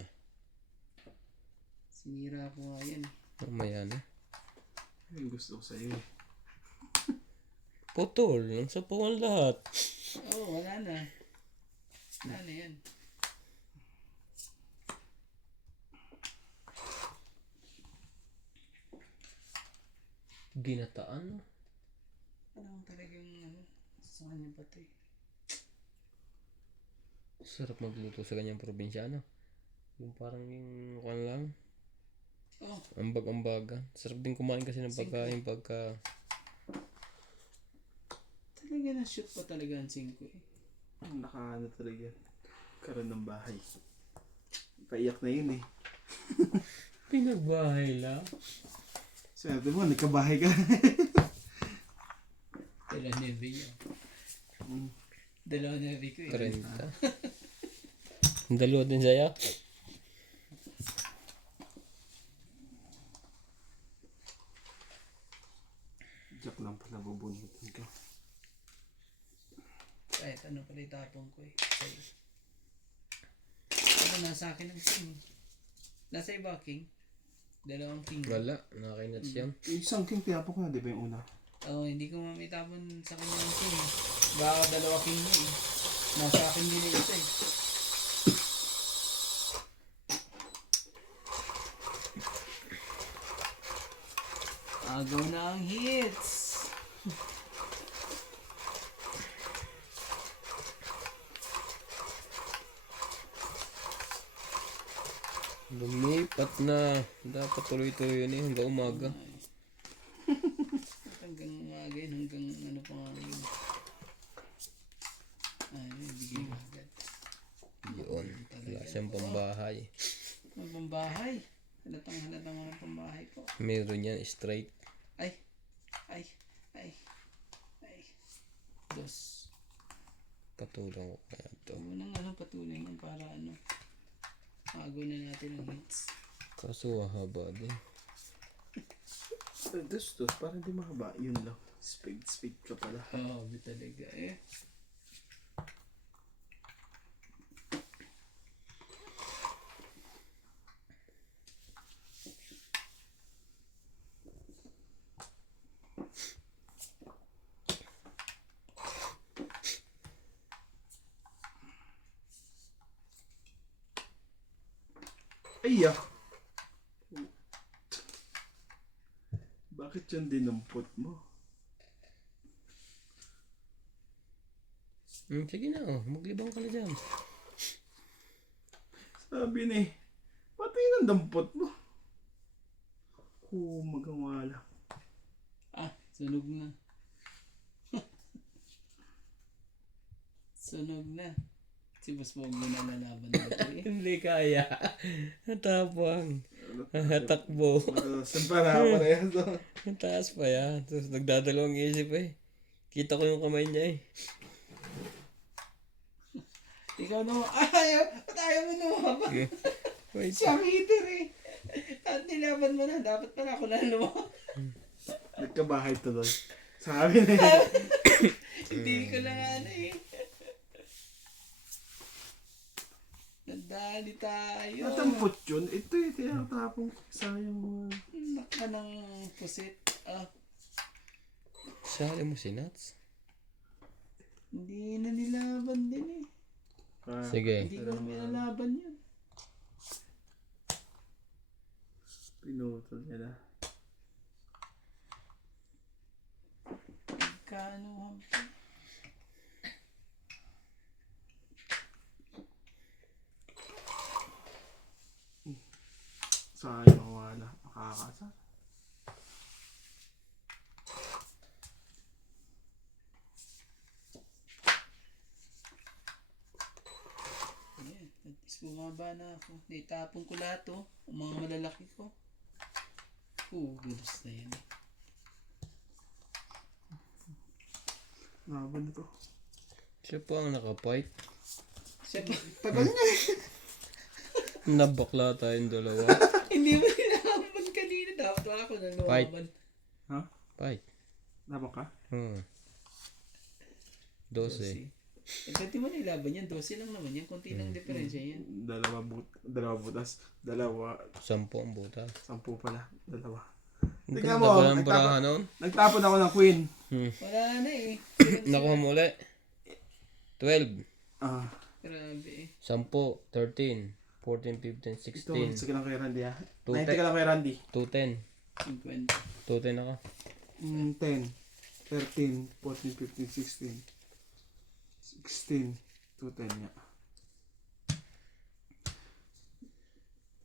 Sinira ko nga yan. Mamaya na. Yung gusto ko sa'yo. Putol. Ang sapawan lahat. Oo, wala na. Wala na yan. Ginataan, no? Parang talagang ano, sa kanya pa to eh. Sarap magluto sa ganyang probinsyano. Yung parang yung kan lang. Oh, Ambag-ambaga. Sarap din kumain kasi ng pagkain pagka... talaga na-shoot pa talaga ang 5 eh. Nakaano talaga. Karoon ng bahay. Paiyak na yun eh. Pinagbahay lang. Sabi mo, nagkabahay ka. Dalawa neve yan. Dalawa neve ko eh. 30. Dalawa din sa'yo. Joke lang pala, bubunutin ka. Kahit ano pala itapon ko eh. Sa'yo. Ano, nasa akin ang king. Nasa iba king. Dalawang king. Wala. Nakainats yan. Yung isang king tiyapo ko na, di ba yung una? Oo, hindi ko mamitapon sa kanya ang king. Baka dalawa king mo eh. Nasa akin din yung isa eh. Agaw na ang hits. Lumipat na. Dapat tuloy-tuloy yun eh. Hanggang umaga. Hanggang umaga yun, hanggang ano pa nga yun. Ay, bigay mo agad. Yun. Wala siyang pambahay. Ang pambahay. Halatang mga pambahay ko. Meron yan straight. Ay. Ay. Ay. Ay. Dos. Katulong ko kaya to. Unang ano patuloy yan para ano. Magawa na natin ang hits. Kaso haba din. Dos, parang di mahaba. Yun lang. Speed ka pala. Oo, talaga eh. Ay, bakit yan dinampot mo? Sige na oh. Maglibang ka na dyan. Sabi ni, pati ng dampot mo. Magawa lang. Ah, sunog na. Sunog na. Si Boss Pogi na lalaban na ito eh. Hindi kaya. Natapang. Takbo. Saan pa na parehas to? Ang taas pa yan. Tapos nagdadalawang isip eh. Kita ko yung kamay niya eh. Ikaw naman. Ayaw! Ba't ayaw mo naman? Wait. Siya ang hitter eh. At nilaban mo na. Dapat pala ako na naman. Nagkabahay tuloy. Sabi na Hindi ko na nga ano eh. Nandali tayo. Natampot yun. Ito yung tinatapong sayang mo. Naka ng pusit. Ah, Sali mo si Nats. hindi na nilaban din eh. Sige. Hindi ko na nilalaban yun. Pinutol niya na. Kano hampa. Sayang wala. Makakasal. Ayan, at least bumaba na ako. Naitapon ko lahat oh. Ang mga malalaki ko. Gulos na yan. Laban na to. Siya po ang nakapipe. Siyempre, Tagal niya eh. Nabakla tayong dalawa. hindi mo nilaban kanina. Dapat wala ko na Fight. lumaban. Ha? Pipe. Laban ka? 12. Eh, pwede mo nilaban yan. 12 lang naman yan. Konti lang diferensya yan. Dalawa butas. 10 ang buta. 10 pala. Dalawa. Ang Tingnan ganda mo, ba ng baraha noon? Nagtapon ako ng queen. Wala na eh. Nakuha mo ulit. 12. Ah, Grabe eh. 10. 13. 14, 15, ito. 16. Sige lang kay Randy ha. Tute. 90 ka lang kay Randy. 210. 50. 210 ako. 10, 13, 14, 15, 16. 16 to 10 nga.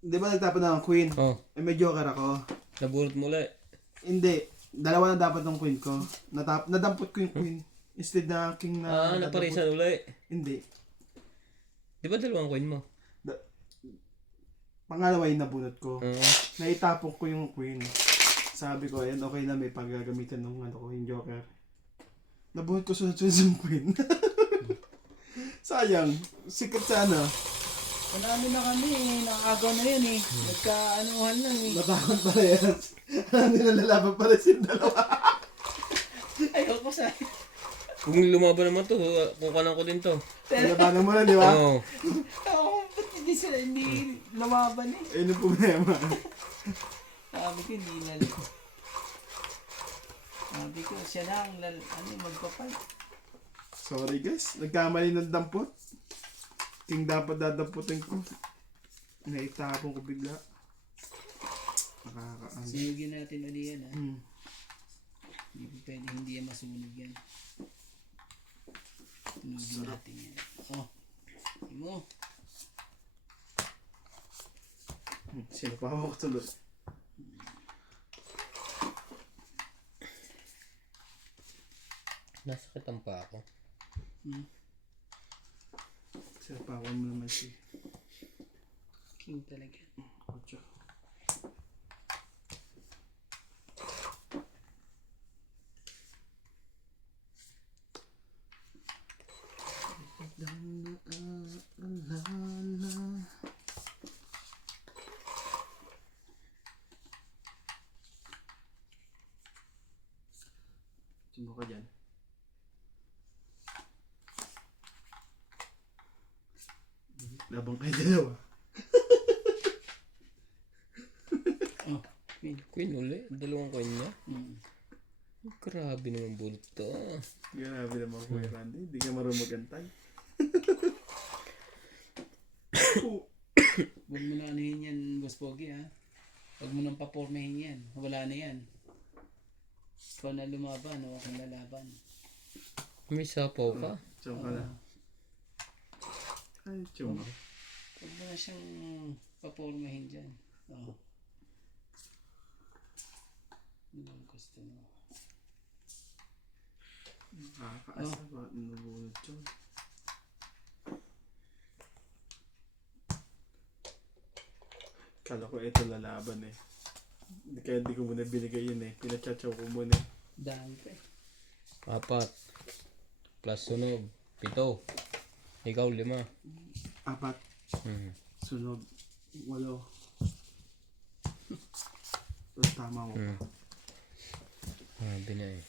Di ba nagtapon na ang queen? Oh, Eh, may joker ako. nabunot mo ulit. Hindi. Dalawa na dapat ng queen ko. Nadampot ko yung queen. Instead na king na... Naparisan ulit. Hindi. Di ba dalawang coin mo? Pangalawa yung nabunot ko. Oo. Naitapok ko yung queen. Sabi ko, ayan, okay na may paggagamitan ng ano ko, yung joker. Nabunot ko sunod-sunod yung queen. Sayang. Sikat sana. Panalo na kami eh. Nakagaw na yun eh. Nagka-anuhan lang eh. Natakot pala yan. Hindi na lalaban pala silang dalawa. Ayoko sa... Kung lumaban naman to, kukanan ko din to. Labanan mo na, di ba? Oo. Oo, ba't hindi sila hindi lumaban eh? Ayun yung problema. Sabi ko hindi na... Sabi ko siya na ang magpapal. Sorry guys, nagkamali ng dampot. King dapat dadamputin ko. Naitapon ko bigla. Nakakaano. Sinugin natin uli yan ha. Hmm. Hindi po pwede hindi yan masunog yan. Sinugin natin yan. Oh, hindi mo. Sino pa ako tuloy? Nasakitan pa ako. Sino pa ako mo naman si King talaga. Ocho. Sino ka dyan? Labang kayo dalawa. Oh, Queen. Queen ulit. Dalawang coin niya. Mm. Grabe naman bunot to. Grabe naman Kuya Randy. Hindi ka marunong magantay. Huwag mo na anuhin yan, Boss Pogi ha. Huwag mo nang papormahin yan. Wala na yan. Ikaw na lumaban o akong lalaban. May sapaw ka. Chum ka na. Ay, chum. Huwag mo na siyang papormahin dyan. Oo. Ano ang gusto mo? Nakakaasa ba? Nabunod chum. Kala ko ito lalaban eh. Kaya hindi ko muna binigay yun eh. Pinachatchaw ko muna eh. Dami pa eh. 4. Plus sunog. 7. Ikaw 5. 4. Hmm. Sunog. 8. Tapos tama mo. Hmm. Grabe na eh.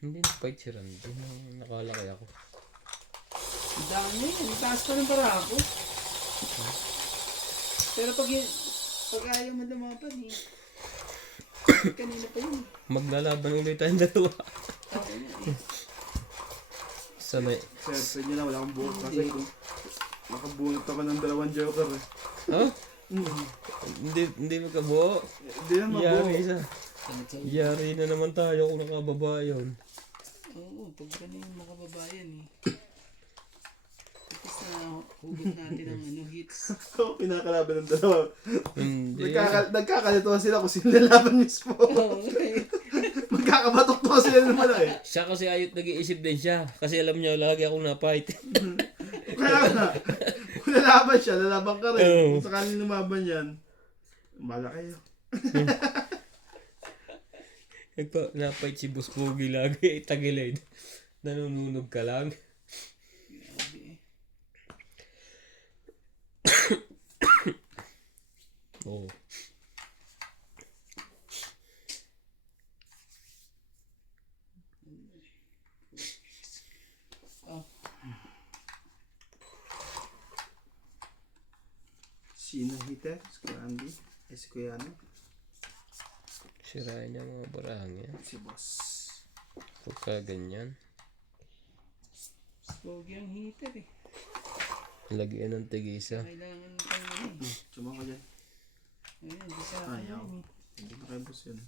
Hindi na-fight si Randy. Nakalaki ako. Dami yan. Taas pa ng para ako. Pero pag ayaw mo lumaban eh. Kanina pa yun. Maglalaban ulit tayong dalawa. Okay na eh. Sanay. Siyempre nyo na wala akong buhok kasi kung nakabunot ako ng 2 joker eh. Huh? Hindi magkabuo. Hindi na mabuo. Yari isa. Yari na naman tayo kung nakababa yun. Oo, pag ganun yung makababayan eh. Tapos na hugot natin ang hits. Ako pinakalaban ng dalawa. Hindi. Nagkakalituhan sila kung sino lalaban mismo. Oo, eh. Magkakabatok to sila naman eh. Siya kasi ayot nag-iisip din siya. Kasi alam niya lagi akong na-fight. Kaya nga, kung lalaban siya, lalaban ka rin. Oo. Kung sakaling lumaban yan, mala kayo. Na-fight si Boss Pogi lagi. Tagilid. Nanununog ka lang. Grabe eh. Oo. Oh, Sino hitter? Si Kuya Andy? Si Kuya ano? Sirain niya mga barang yan. Si Boss. Huwag ka ganyan. pogi ang heater eh. Lagyan ng tigisa. Kailangan kang ano eh. Suma ko dyan. Ayun, hindi sa akin Ayaw. yun eh. Hindi ko kaya boss yun.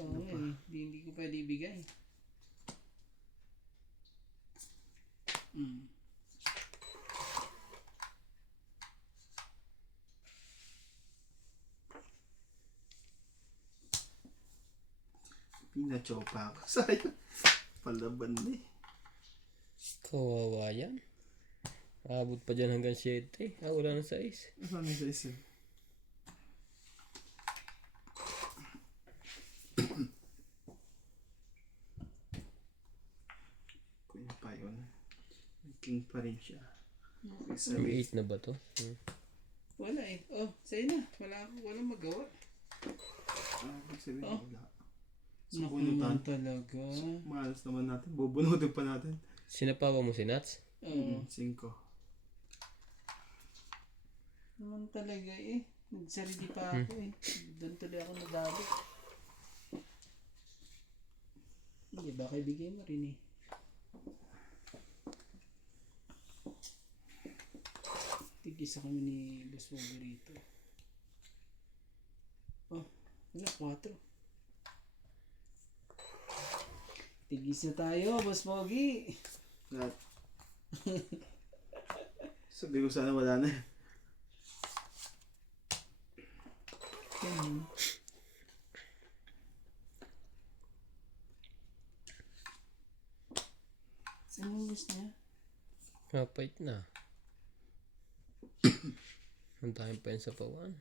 Oo nga eh. Hindi ko pwede ibigay. Mm. Pinachopa ako. Sayang. Palaban eh. Kawawa yan. Abot pa dyan hanggang 7. Wala na 6. Ano sa isa? Kuya pa yun. King pa rin siya. May 8 na ba to? Wala eh. Oh, sa'yo na. Walang magawa. Sabihin Oh. wala. Naku Bunutan. naman talaga. Malas naman natin. Bubunutin pa natin. Sinapawa mo si Nats? Oo. 5. Naman talaga eh. Nagsarili pa ako eh. Doon tuloy ako nadali. Hindi, baka ibigay mo rin eh. Tigisa kami ni Boss Pogi rito. Oh, wala, 4. Tigisa tayo, Boss Pogi. Lahat. Sabi ko sana wala na eh. Ganun. Anong gusto niya? Kapait na. Ang tayong pa yun sa pawan.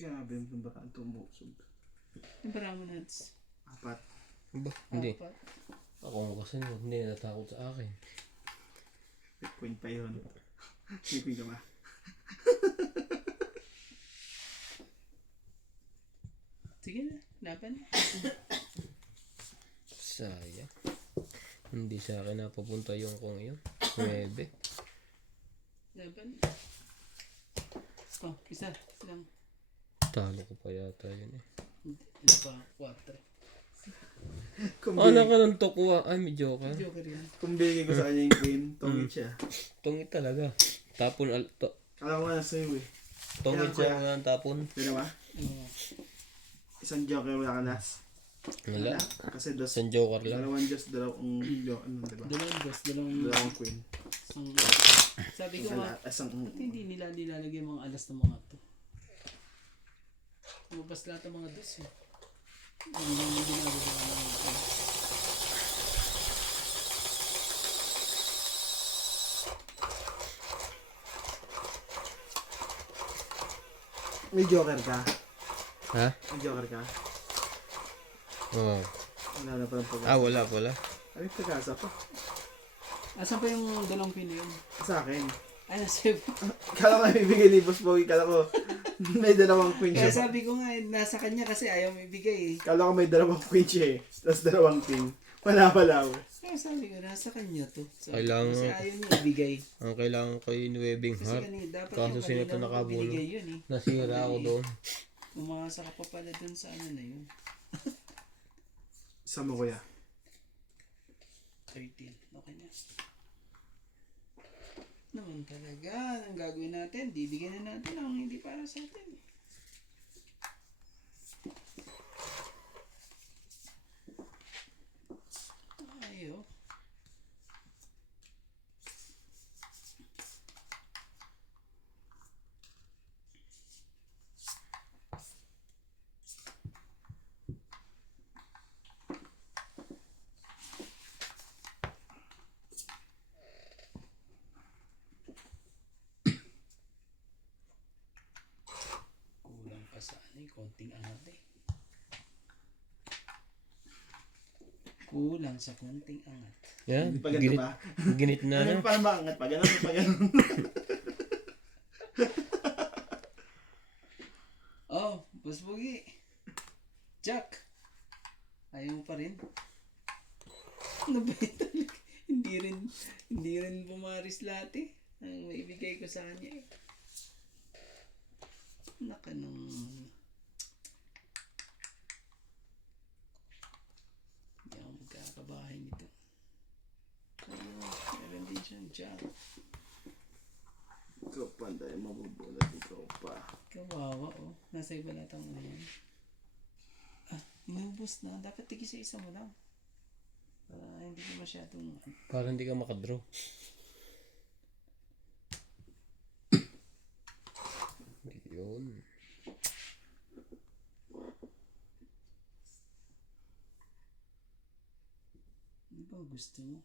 Grabe yung pambaraan tumusog. Yung parang nuts. 4. Ba? Hindi. Apat. Ako nga kasi hindi natakot sa akin. Queen pa yun. May queen ka ba? Sige na, laban. Sayang. Hindi sa akin napapunta yung kung yun. 9. Laban. Oh, isa lang. Talo ko pa yata yun eh. Ano pa? 4. Kung, Ano ka ng tokwa? Ay, may joker. Joker yan. kung binigay ko sa kanya yung queen, tongit siya. Tungit talaga. Tapon, Kala ko nga nasa iyo eh. tungit siya nga ang tapon. Di ba? Oo. Isang joker wala ka nas. Wala. Kasi dos. Isang joker lang. Dalawang just, dalawang joker. Ano, di ba? Dalawang boss, dalawang... Dalawang queen. Isang... Sabi ko Isa nga, lahat. Isang... hindi nila nilalagay mga alas ng mga to. Lumabas lahat ng mga dos eh. Yung ginagawa ng mga to. May joker ka? Ha? May joker ka? Oo. Wala na palang pag-asa. Wala. Ay, pag-asa pa. Asan pa yung dalawang pili yun? Sa akin. Ay, nasa Kala ko ibigay ni Boss Pogi. Kala ko may dalawang queen Kaya siya. sabi ko nga, nasa kanya kasi ayaw mo ibigay eh. Kala ko may dalawang queen siya eh. Tapos dalawang king. Wala pala. Kaya sabi ko, nasa kanya to. So, Kailangan- kasi ayaw niya ibigay. Ang kailangan ko yung Webing Kasi Heart. kanina, dapat Kaso yung sino kanina to mo nakabulo? binigay yun eh. Nasira ako doon. Umasa ka pa pala dun sa ano na yun. Sa mo kuya. 13. Okay na. Naman talaga, ang gagawin natin, bibigyan na natin ang hindi para sa atin. Ayo. Kulang pa sa ano eh, konting angat eh. Kulang sa konting angat. Yan. Hindi pa ganito Ginit, ba? ginit na Ano na. para maangat pa? Ganun pa ganun. Oh, Boss Bogi. Jack. Ayaw mo pa rin? Ano ba yun talaga? Hindi rin pumaris lahat eh. Ang maibigay ko sa kanya eh. Naka nung... Hindi ako magkakabahay nito. Ayun, meron din siyang Jack. Kawawa, oh. Nasa iba lahat ang ano yan. Ah, inubos na. Dapat tigisa-isa mo lang. Para hindi ka masyadong... Para hindi ka makadraw. Yun. Ano ba gusto mo?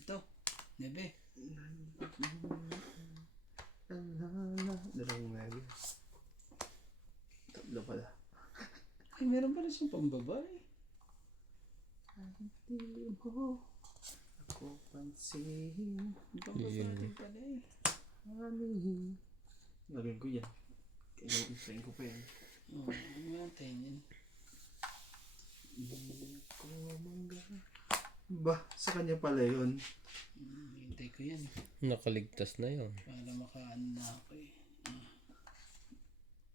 Ito. Nebe. Dalawang nagi. Tatlo pala. Ay, meron pala siyang pambabae. Hindi mo ako pansin. May pambabae din pala eh. Honey. Gagawin ko yan. Kailangan ko pa yan. Oo, ano natin yan? Hindi ko mangga. Ba, sa kanya pala yun. Hintay ko yan. Nakaligtas na yun. Para makaano na ako eh.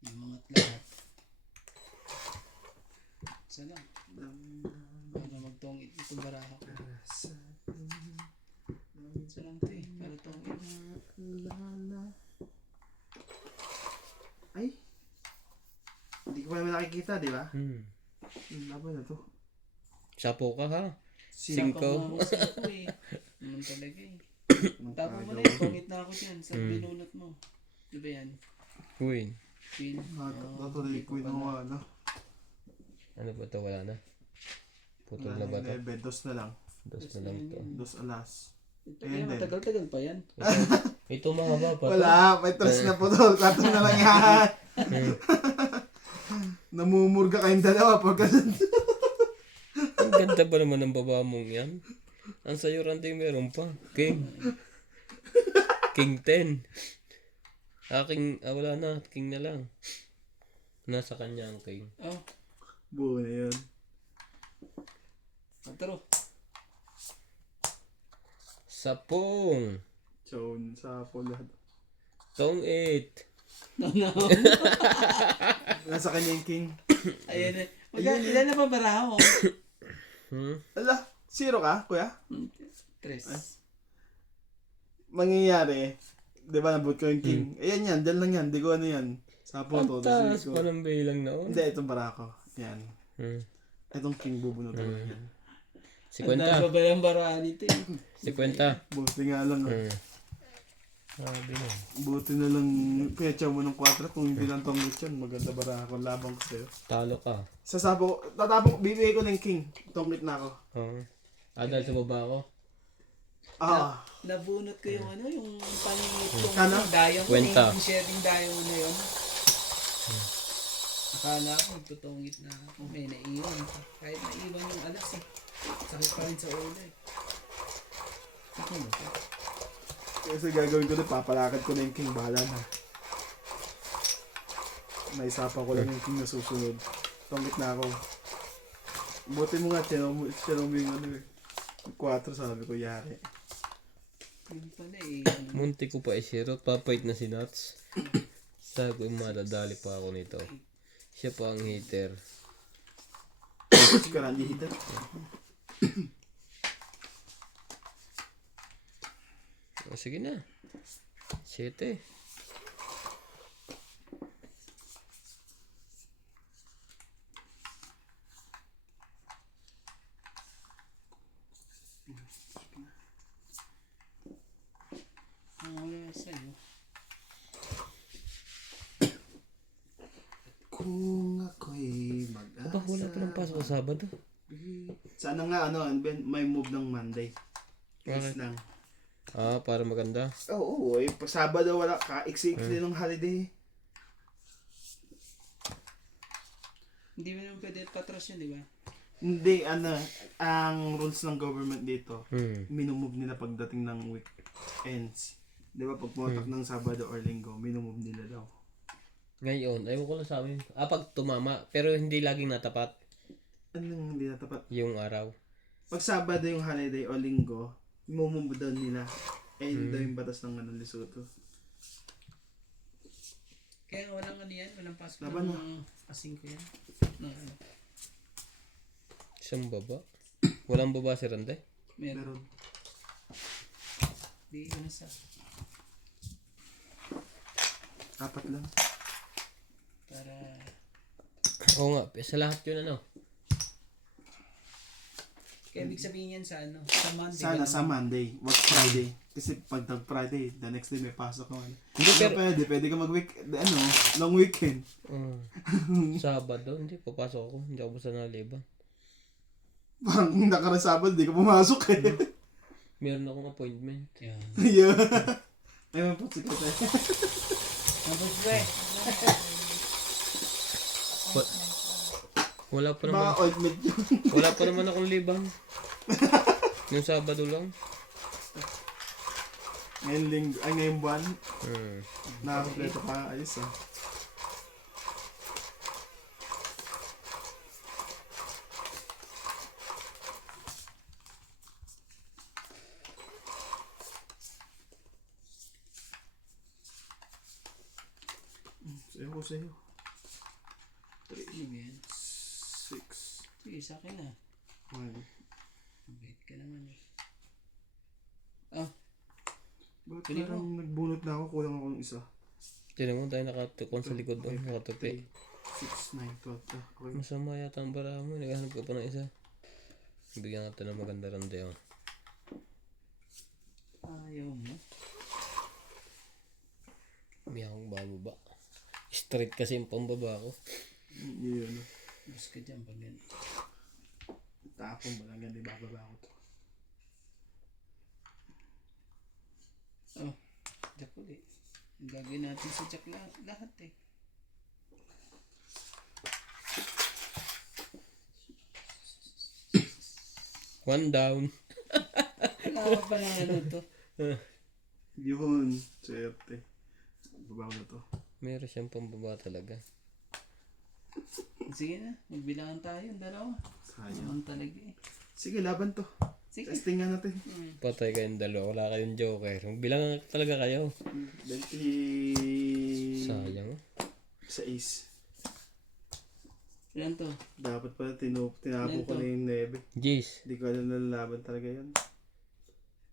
Yung mga lahat. Isa lang. Para magtongit itong baraha ko. Isa lang ito eh. Para tongit. Ay! Hindi ko pa naman nakikita, di ba? Laban na to. Sapo ka ha? Singko. 5. Singko eh. Naman talaga eh. Tapo mo na yun. Tongit na ako dyan. Sa binunot mo. Di ba yan? Queen. Queen. Natuloy ko yung mga ano. Ano ba ito? Wala na. Putol na ba ito? Dos na lang. Dos na lang to. Dos alas. Ito Ayan yan. din. Matagal-tagal pa yan. Ito mga baba. Wala, may tres na po to. Kato na lang yan. Namumurga kayong dalawa pagka Ang ganda ba naman ng baba mong yan? Ang sayo ranting meron pa. King. King 10. Wala na. King na lang. Nasa kanya ang king. Oh. buo na yun. Patro. Sapong. So, sa po lahat. Tong 8. No, no. Nasa kanya yung king. Ayan eh. Ilan na pa baraha mo? Ala, 0 ka, kuya? 3. Mangyayari, di ba nabot ko yung king? Ayan yan, dyan lang yan, di ko ano yan. Sa Ang photo, taas ko. pa ng bilang noon. Hindi, itong bara ko. Yan. Itong king bubunutan lang yan. Ang dami ba yung baraha nito eh? 50. Buti nga lang. Sabi na. Buti na lang pecha mo ng 4 kung hindi lang tonggot yan. Maganda bara ako, labang ko sa'yo. Talo ka. Sasabo, tatapok, bibigay ko ng king. Tongkit na ako. Oo. Dahil sa baba ako. Nabunot ko yung ano, yung paningit kong Ano? diamond. Kwenta. Yung sharing diamond na yun. Akala ko tutungit na ako. May naiwan. Kahit naiwan yung alas eh. Sakit pa rin sa ulo eh. Ano ba? Kasi gagawin ko na, papalakad ko na yung king. Bahala na. Naisapa ko lang yung king na susunod. Tongkit na ako. Buti mo nga, tiyan mo yung ano eh. 4 sabi ko, yari. Yun pala eh. Munti ko pa i-zero. Papait na si Nuts. Sabi ko, madadali pa ako nito. Siya pa ang hitter. Kasi ka lang dito. O, sige na. 7. Ang wala sa'yo. Kung ako'y mag-asa. Aba, wala pa ng pasok sa Sabado. Sana nga ano, may move ng Monday. Please Bakit? lang. Para maganda. Oo, pag Sabado wala ka, iksi-iksi ng holiday. Hindi mo naman pwede patras yun, di ba? Hindi, ang rules ng government dito, Hmm. minumove nila pagdating ng weekends. Di ba, pag pumatak ng Sabado or Linggo, minumove nila daw. Ngayon, ayaw ko lang sa amin. Pag tumama, pero hindi laging natapat Anong hindi natapat? yung araw. Pag Sabado yung holiday o Linggo, minumove daw nila. Yun daw yung batas ng Lesotho. Kaya walang ano yan, walang pasok Laban ng asing ko yan. No, ano. Isang baba. Walang baba si Rande. Meron. Meron. Di yun sa. 4 lang. Para Oo nga, sa lahat yun ano. kaya ibig sabihin yan sa ano, sa Monday. Sana ganun. sa Monday, wag Friday. Kasi pag Friday, the next day may pasok naman. Hindi, Pero pero- pwede ka long weekend. Sabado, hindi, papasok ako. Hindi ako basta nalibang. Parang kung nakarasabad, di ka pumasok eh. Meron akong appointment. Yan. Ayun. Ayun po, secretary. Tapos ba Wala pa Mga naman. ointment yun. Wala pa naman akong libang. Yung Sabado lang. Ngayong buwan, Hmm. nakakompleto ka, ayos ah. Sa'yo ko sa'yo. Ano yan? 6. Sige, sa akin na. 1. Wait ka naman eh. Ba't Pili parang nagbunot na ako, kulang ako ng isa. Tinan mo tayo nakatukon sa likod doon. Nakatupi. 6, 9, 12. Ah, okay. Masama yata ang bara mo. Naghahanap ka pa ng isa. Bigyan natin ng maganda ron tayo. Ayaw mo. May akong bababa. Straight kasi yung pambaba ko. Yun. Bus ka dyan pag yan. Tapong ba lang yan, di bababa ko to. Oh, jack ulit. Ang gagawin natin sa jack lahat eh. One down. Wala ka pa ng ano to. Yun. Swerte. Bababa ko na to. Meron siyang pambaba talaga. Sige na, magbilangan tayo. Dalawa. Sayang. Naman talaga eh. Sige, laban to. Sige. Testing nga natin. Patay kayong dalawa. Wala kayong joker. Bilang talaga kayo. 20... Sayang. Sa ace. Ilan to? Dapat pala tinapo ko Ito. na yung 9. Jeez. Hindi ko alam na laban talaga yun.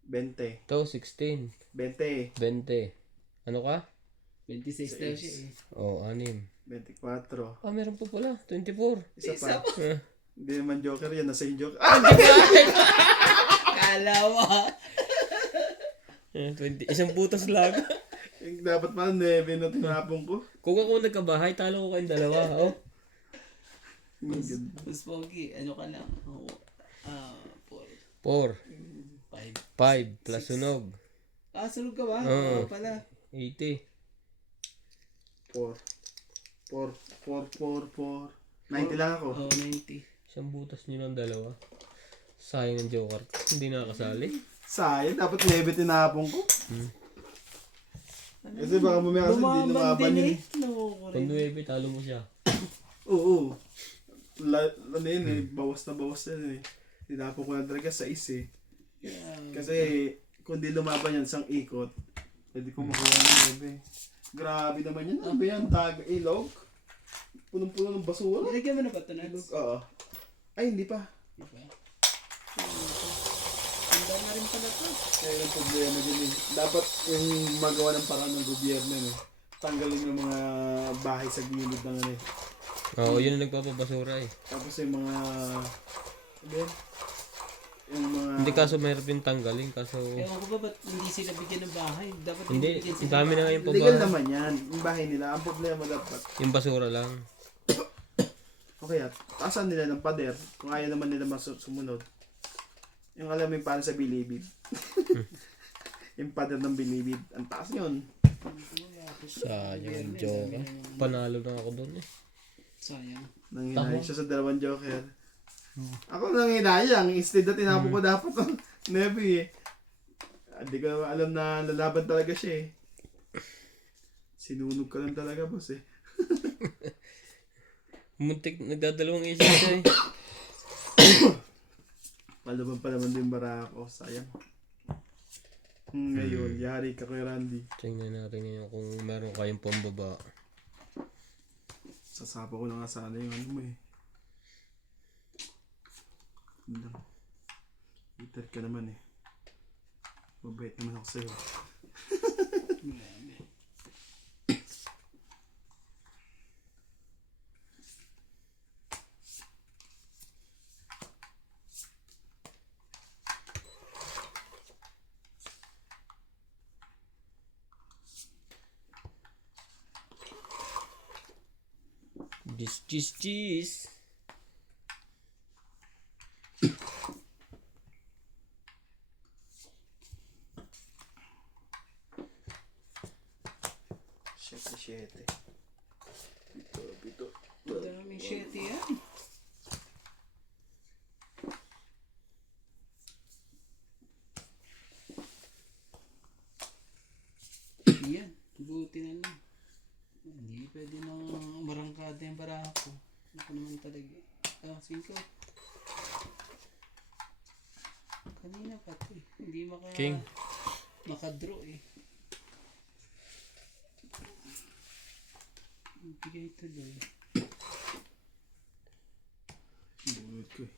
20. To 16. 20. 20. Ano ka? 26 daw siya eh. Oh, 6. 24. Ah, meron pa pala. 24. Isa Isa pa. Ah. Hindi naman joker yan. Nasa yung joker. Kalawa. 20. Isang butas lang. Yung dapat pala 9 na tinapong ko. Kung ako nagkabahay, talo ko kayong dalawa. Oh. Mas pogi, ano ka lang? Oh, 4. 5. 5 plus sunog. Ah, sunod ka ba? Oo. Oo pala. 80. 4. 90 lang ako. Oo, 90. Isang butas nyo ng dalawa. Sayang ng joker. Hindi nakakasali. Sayang. Dapat 9 tinapong ko. Kasi baka mamaya kasi hindi lumaban yun eh. Kung 9, talo mo siya. Oo. Ano yun eh. Bawas na yun eh. Tinapong ko na talaga sa is eh. Kasi kung di lumaban yan isang ikot, pwede ko makuha ng 9. Grabe naman yan. Ano ba yan? Ilog? Punong-puno ng basura? Nilagyan mo na ba ito, Nags? Oo. Ay, hindi pa. Diba? Handa na rin pala ito. Kaya yung problema dyan eh. Dapat yung magawa ng paraan ng gobyerno eh. Tanggalin yung mga bahay sa gilid ng ano eh. Oo, yun ang nagpapabasura eh. Tapos yung mga... Ano yun? Yung mga... Hindi kaso mahirap yung tanggalin. Kaso Ewan ko ba ba't hindi sila bigyan ng bahay? Dapat hindi. bigyan Ang sila dami na ng ngayon Legal pabahay. naman yan. Yung bahay nila. Ang problema dapat. Yung basura lang. Okay at taasan nila ng pader. Kung ayaw naman nila sumunod. Yung alam mo yung parang sa bilibid. Yung pader ng bilibid. Ang taas yun. Sayang ang joker. Panalo na ako doon eh. Sayang. Nanghinayang siya sa 2 joker. Ako nanghinayang. Instead na tinapo ko dapat ang Nevi eh. Hindi ko naman alam na lalaban talaga siya eh. Sinunog ka lang talaga boss eh. Muntik, nagdadalawang isip siya eh. Palaban pa naman din bara ako. Sayang. Ngayon, yari ka kay Randy. Tingnan natin ngayon kung meron kayong pambaba. Sasapa ko na nga sana yung ano mo eh. Hindi lang. Bitter ka naman eh. Mabait naman ako sa'yo. Cheese. Siyete. Pito. Daming shit yan. Yan, buti na lang. Hindi pwede nang marangkada yung barako. Ako naman talaga. Ah, 5. Kanina pati. Hindi King. makadraw eh. Bigay tuloy. Bunot ko eh.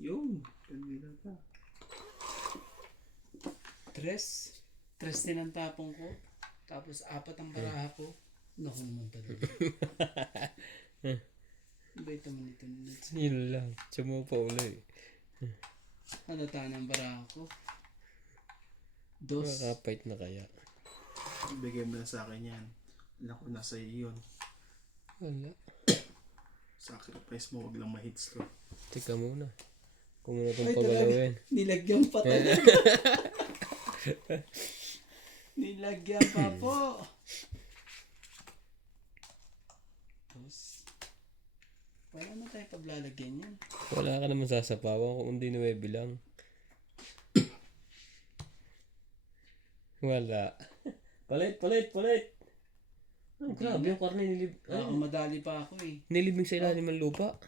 Yun. Kanina pa. 3 din ang tapong ko. Tapos 4 ang baraha ko. Naku naman talaga. Iba ito man ito. Yun lang. Tsamo pa uli. Halata ng baraha ko. 2. Makakapait na kaya. Bigay mo na sa akin yan. Alam ko nasa iyo yun. Wala. Sacrifice mo, wag lang ma-hits to. Teka muna. Kung muna itong Ay, talaga. pagalawin. Nilagyan pa talaga. Nilagyan pa po. Tapos, wala na tayo paglalagyan yan. Wala ka naman sasapawan kung hindi 9 lang. Wala. Palit! Oh, grabe yung karne Ako madali pa ako eh. nilibing sa ilalim ng lupa.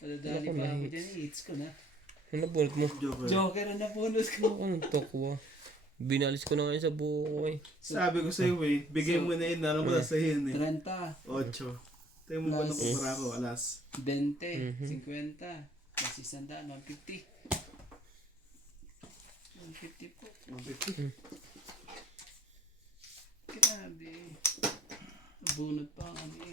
Madadali Ako pa ako na-hits. dyan eh. Hits ko na. Ano nabunot mo? Joker. Joker ang napunod ko. Anong tokwa? Binalis ko na ngayon sa buho ko eh. Sabi ko sa'yo eh, bigay mo na yun, alam mo na sa'yo yun eh. 30, 8. Tayo mo ba nung kumpara ko, alas? 20, 50, plus 100, 150. 150 po. 150. Grabe. Bunot pa ang ano eh.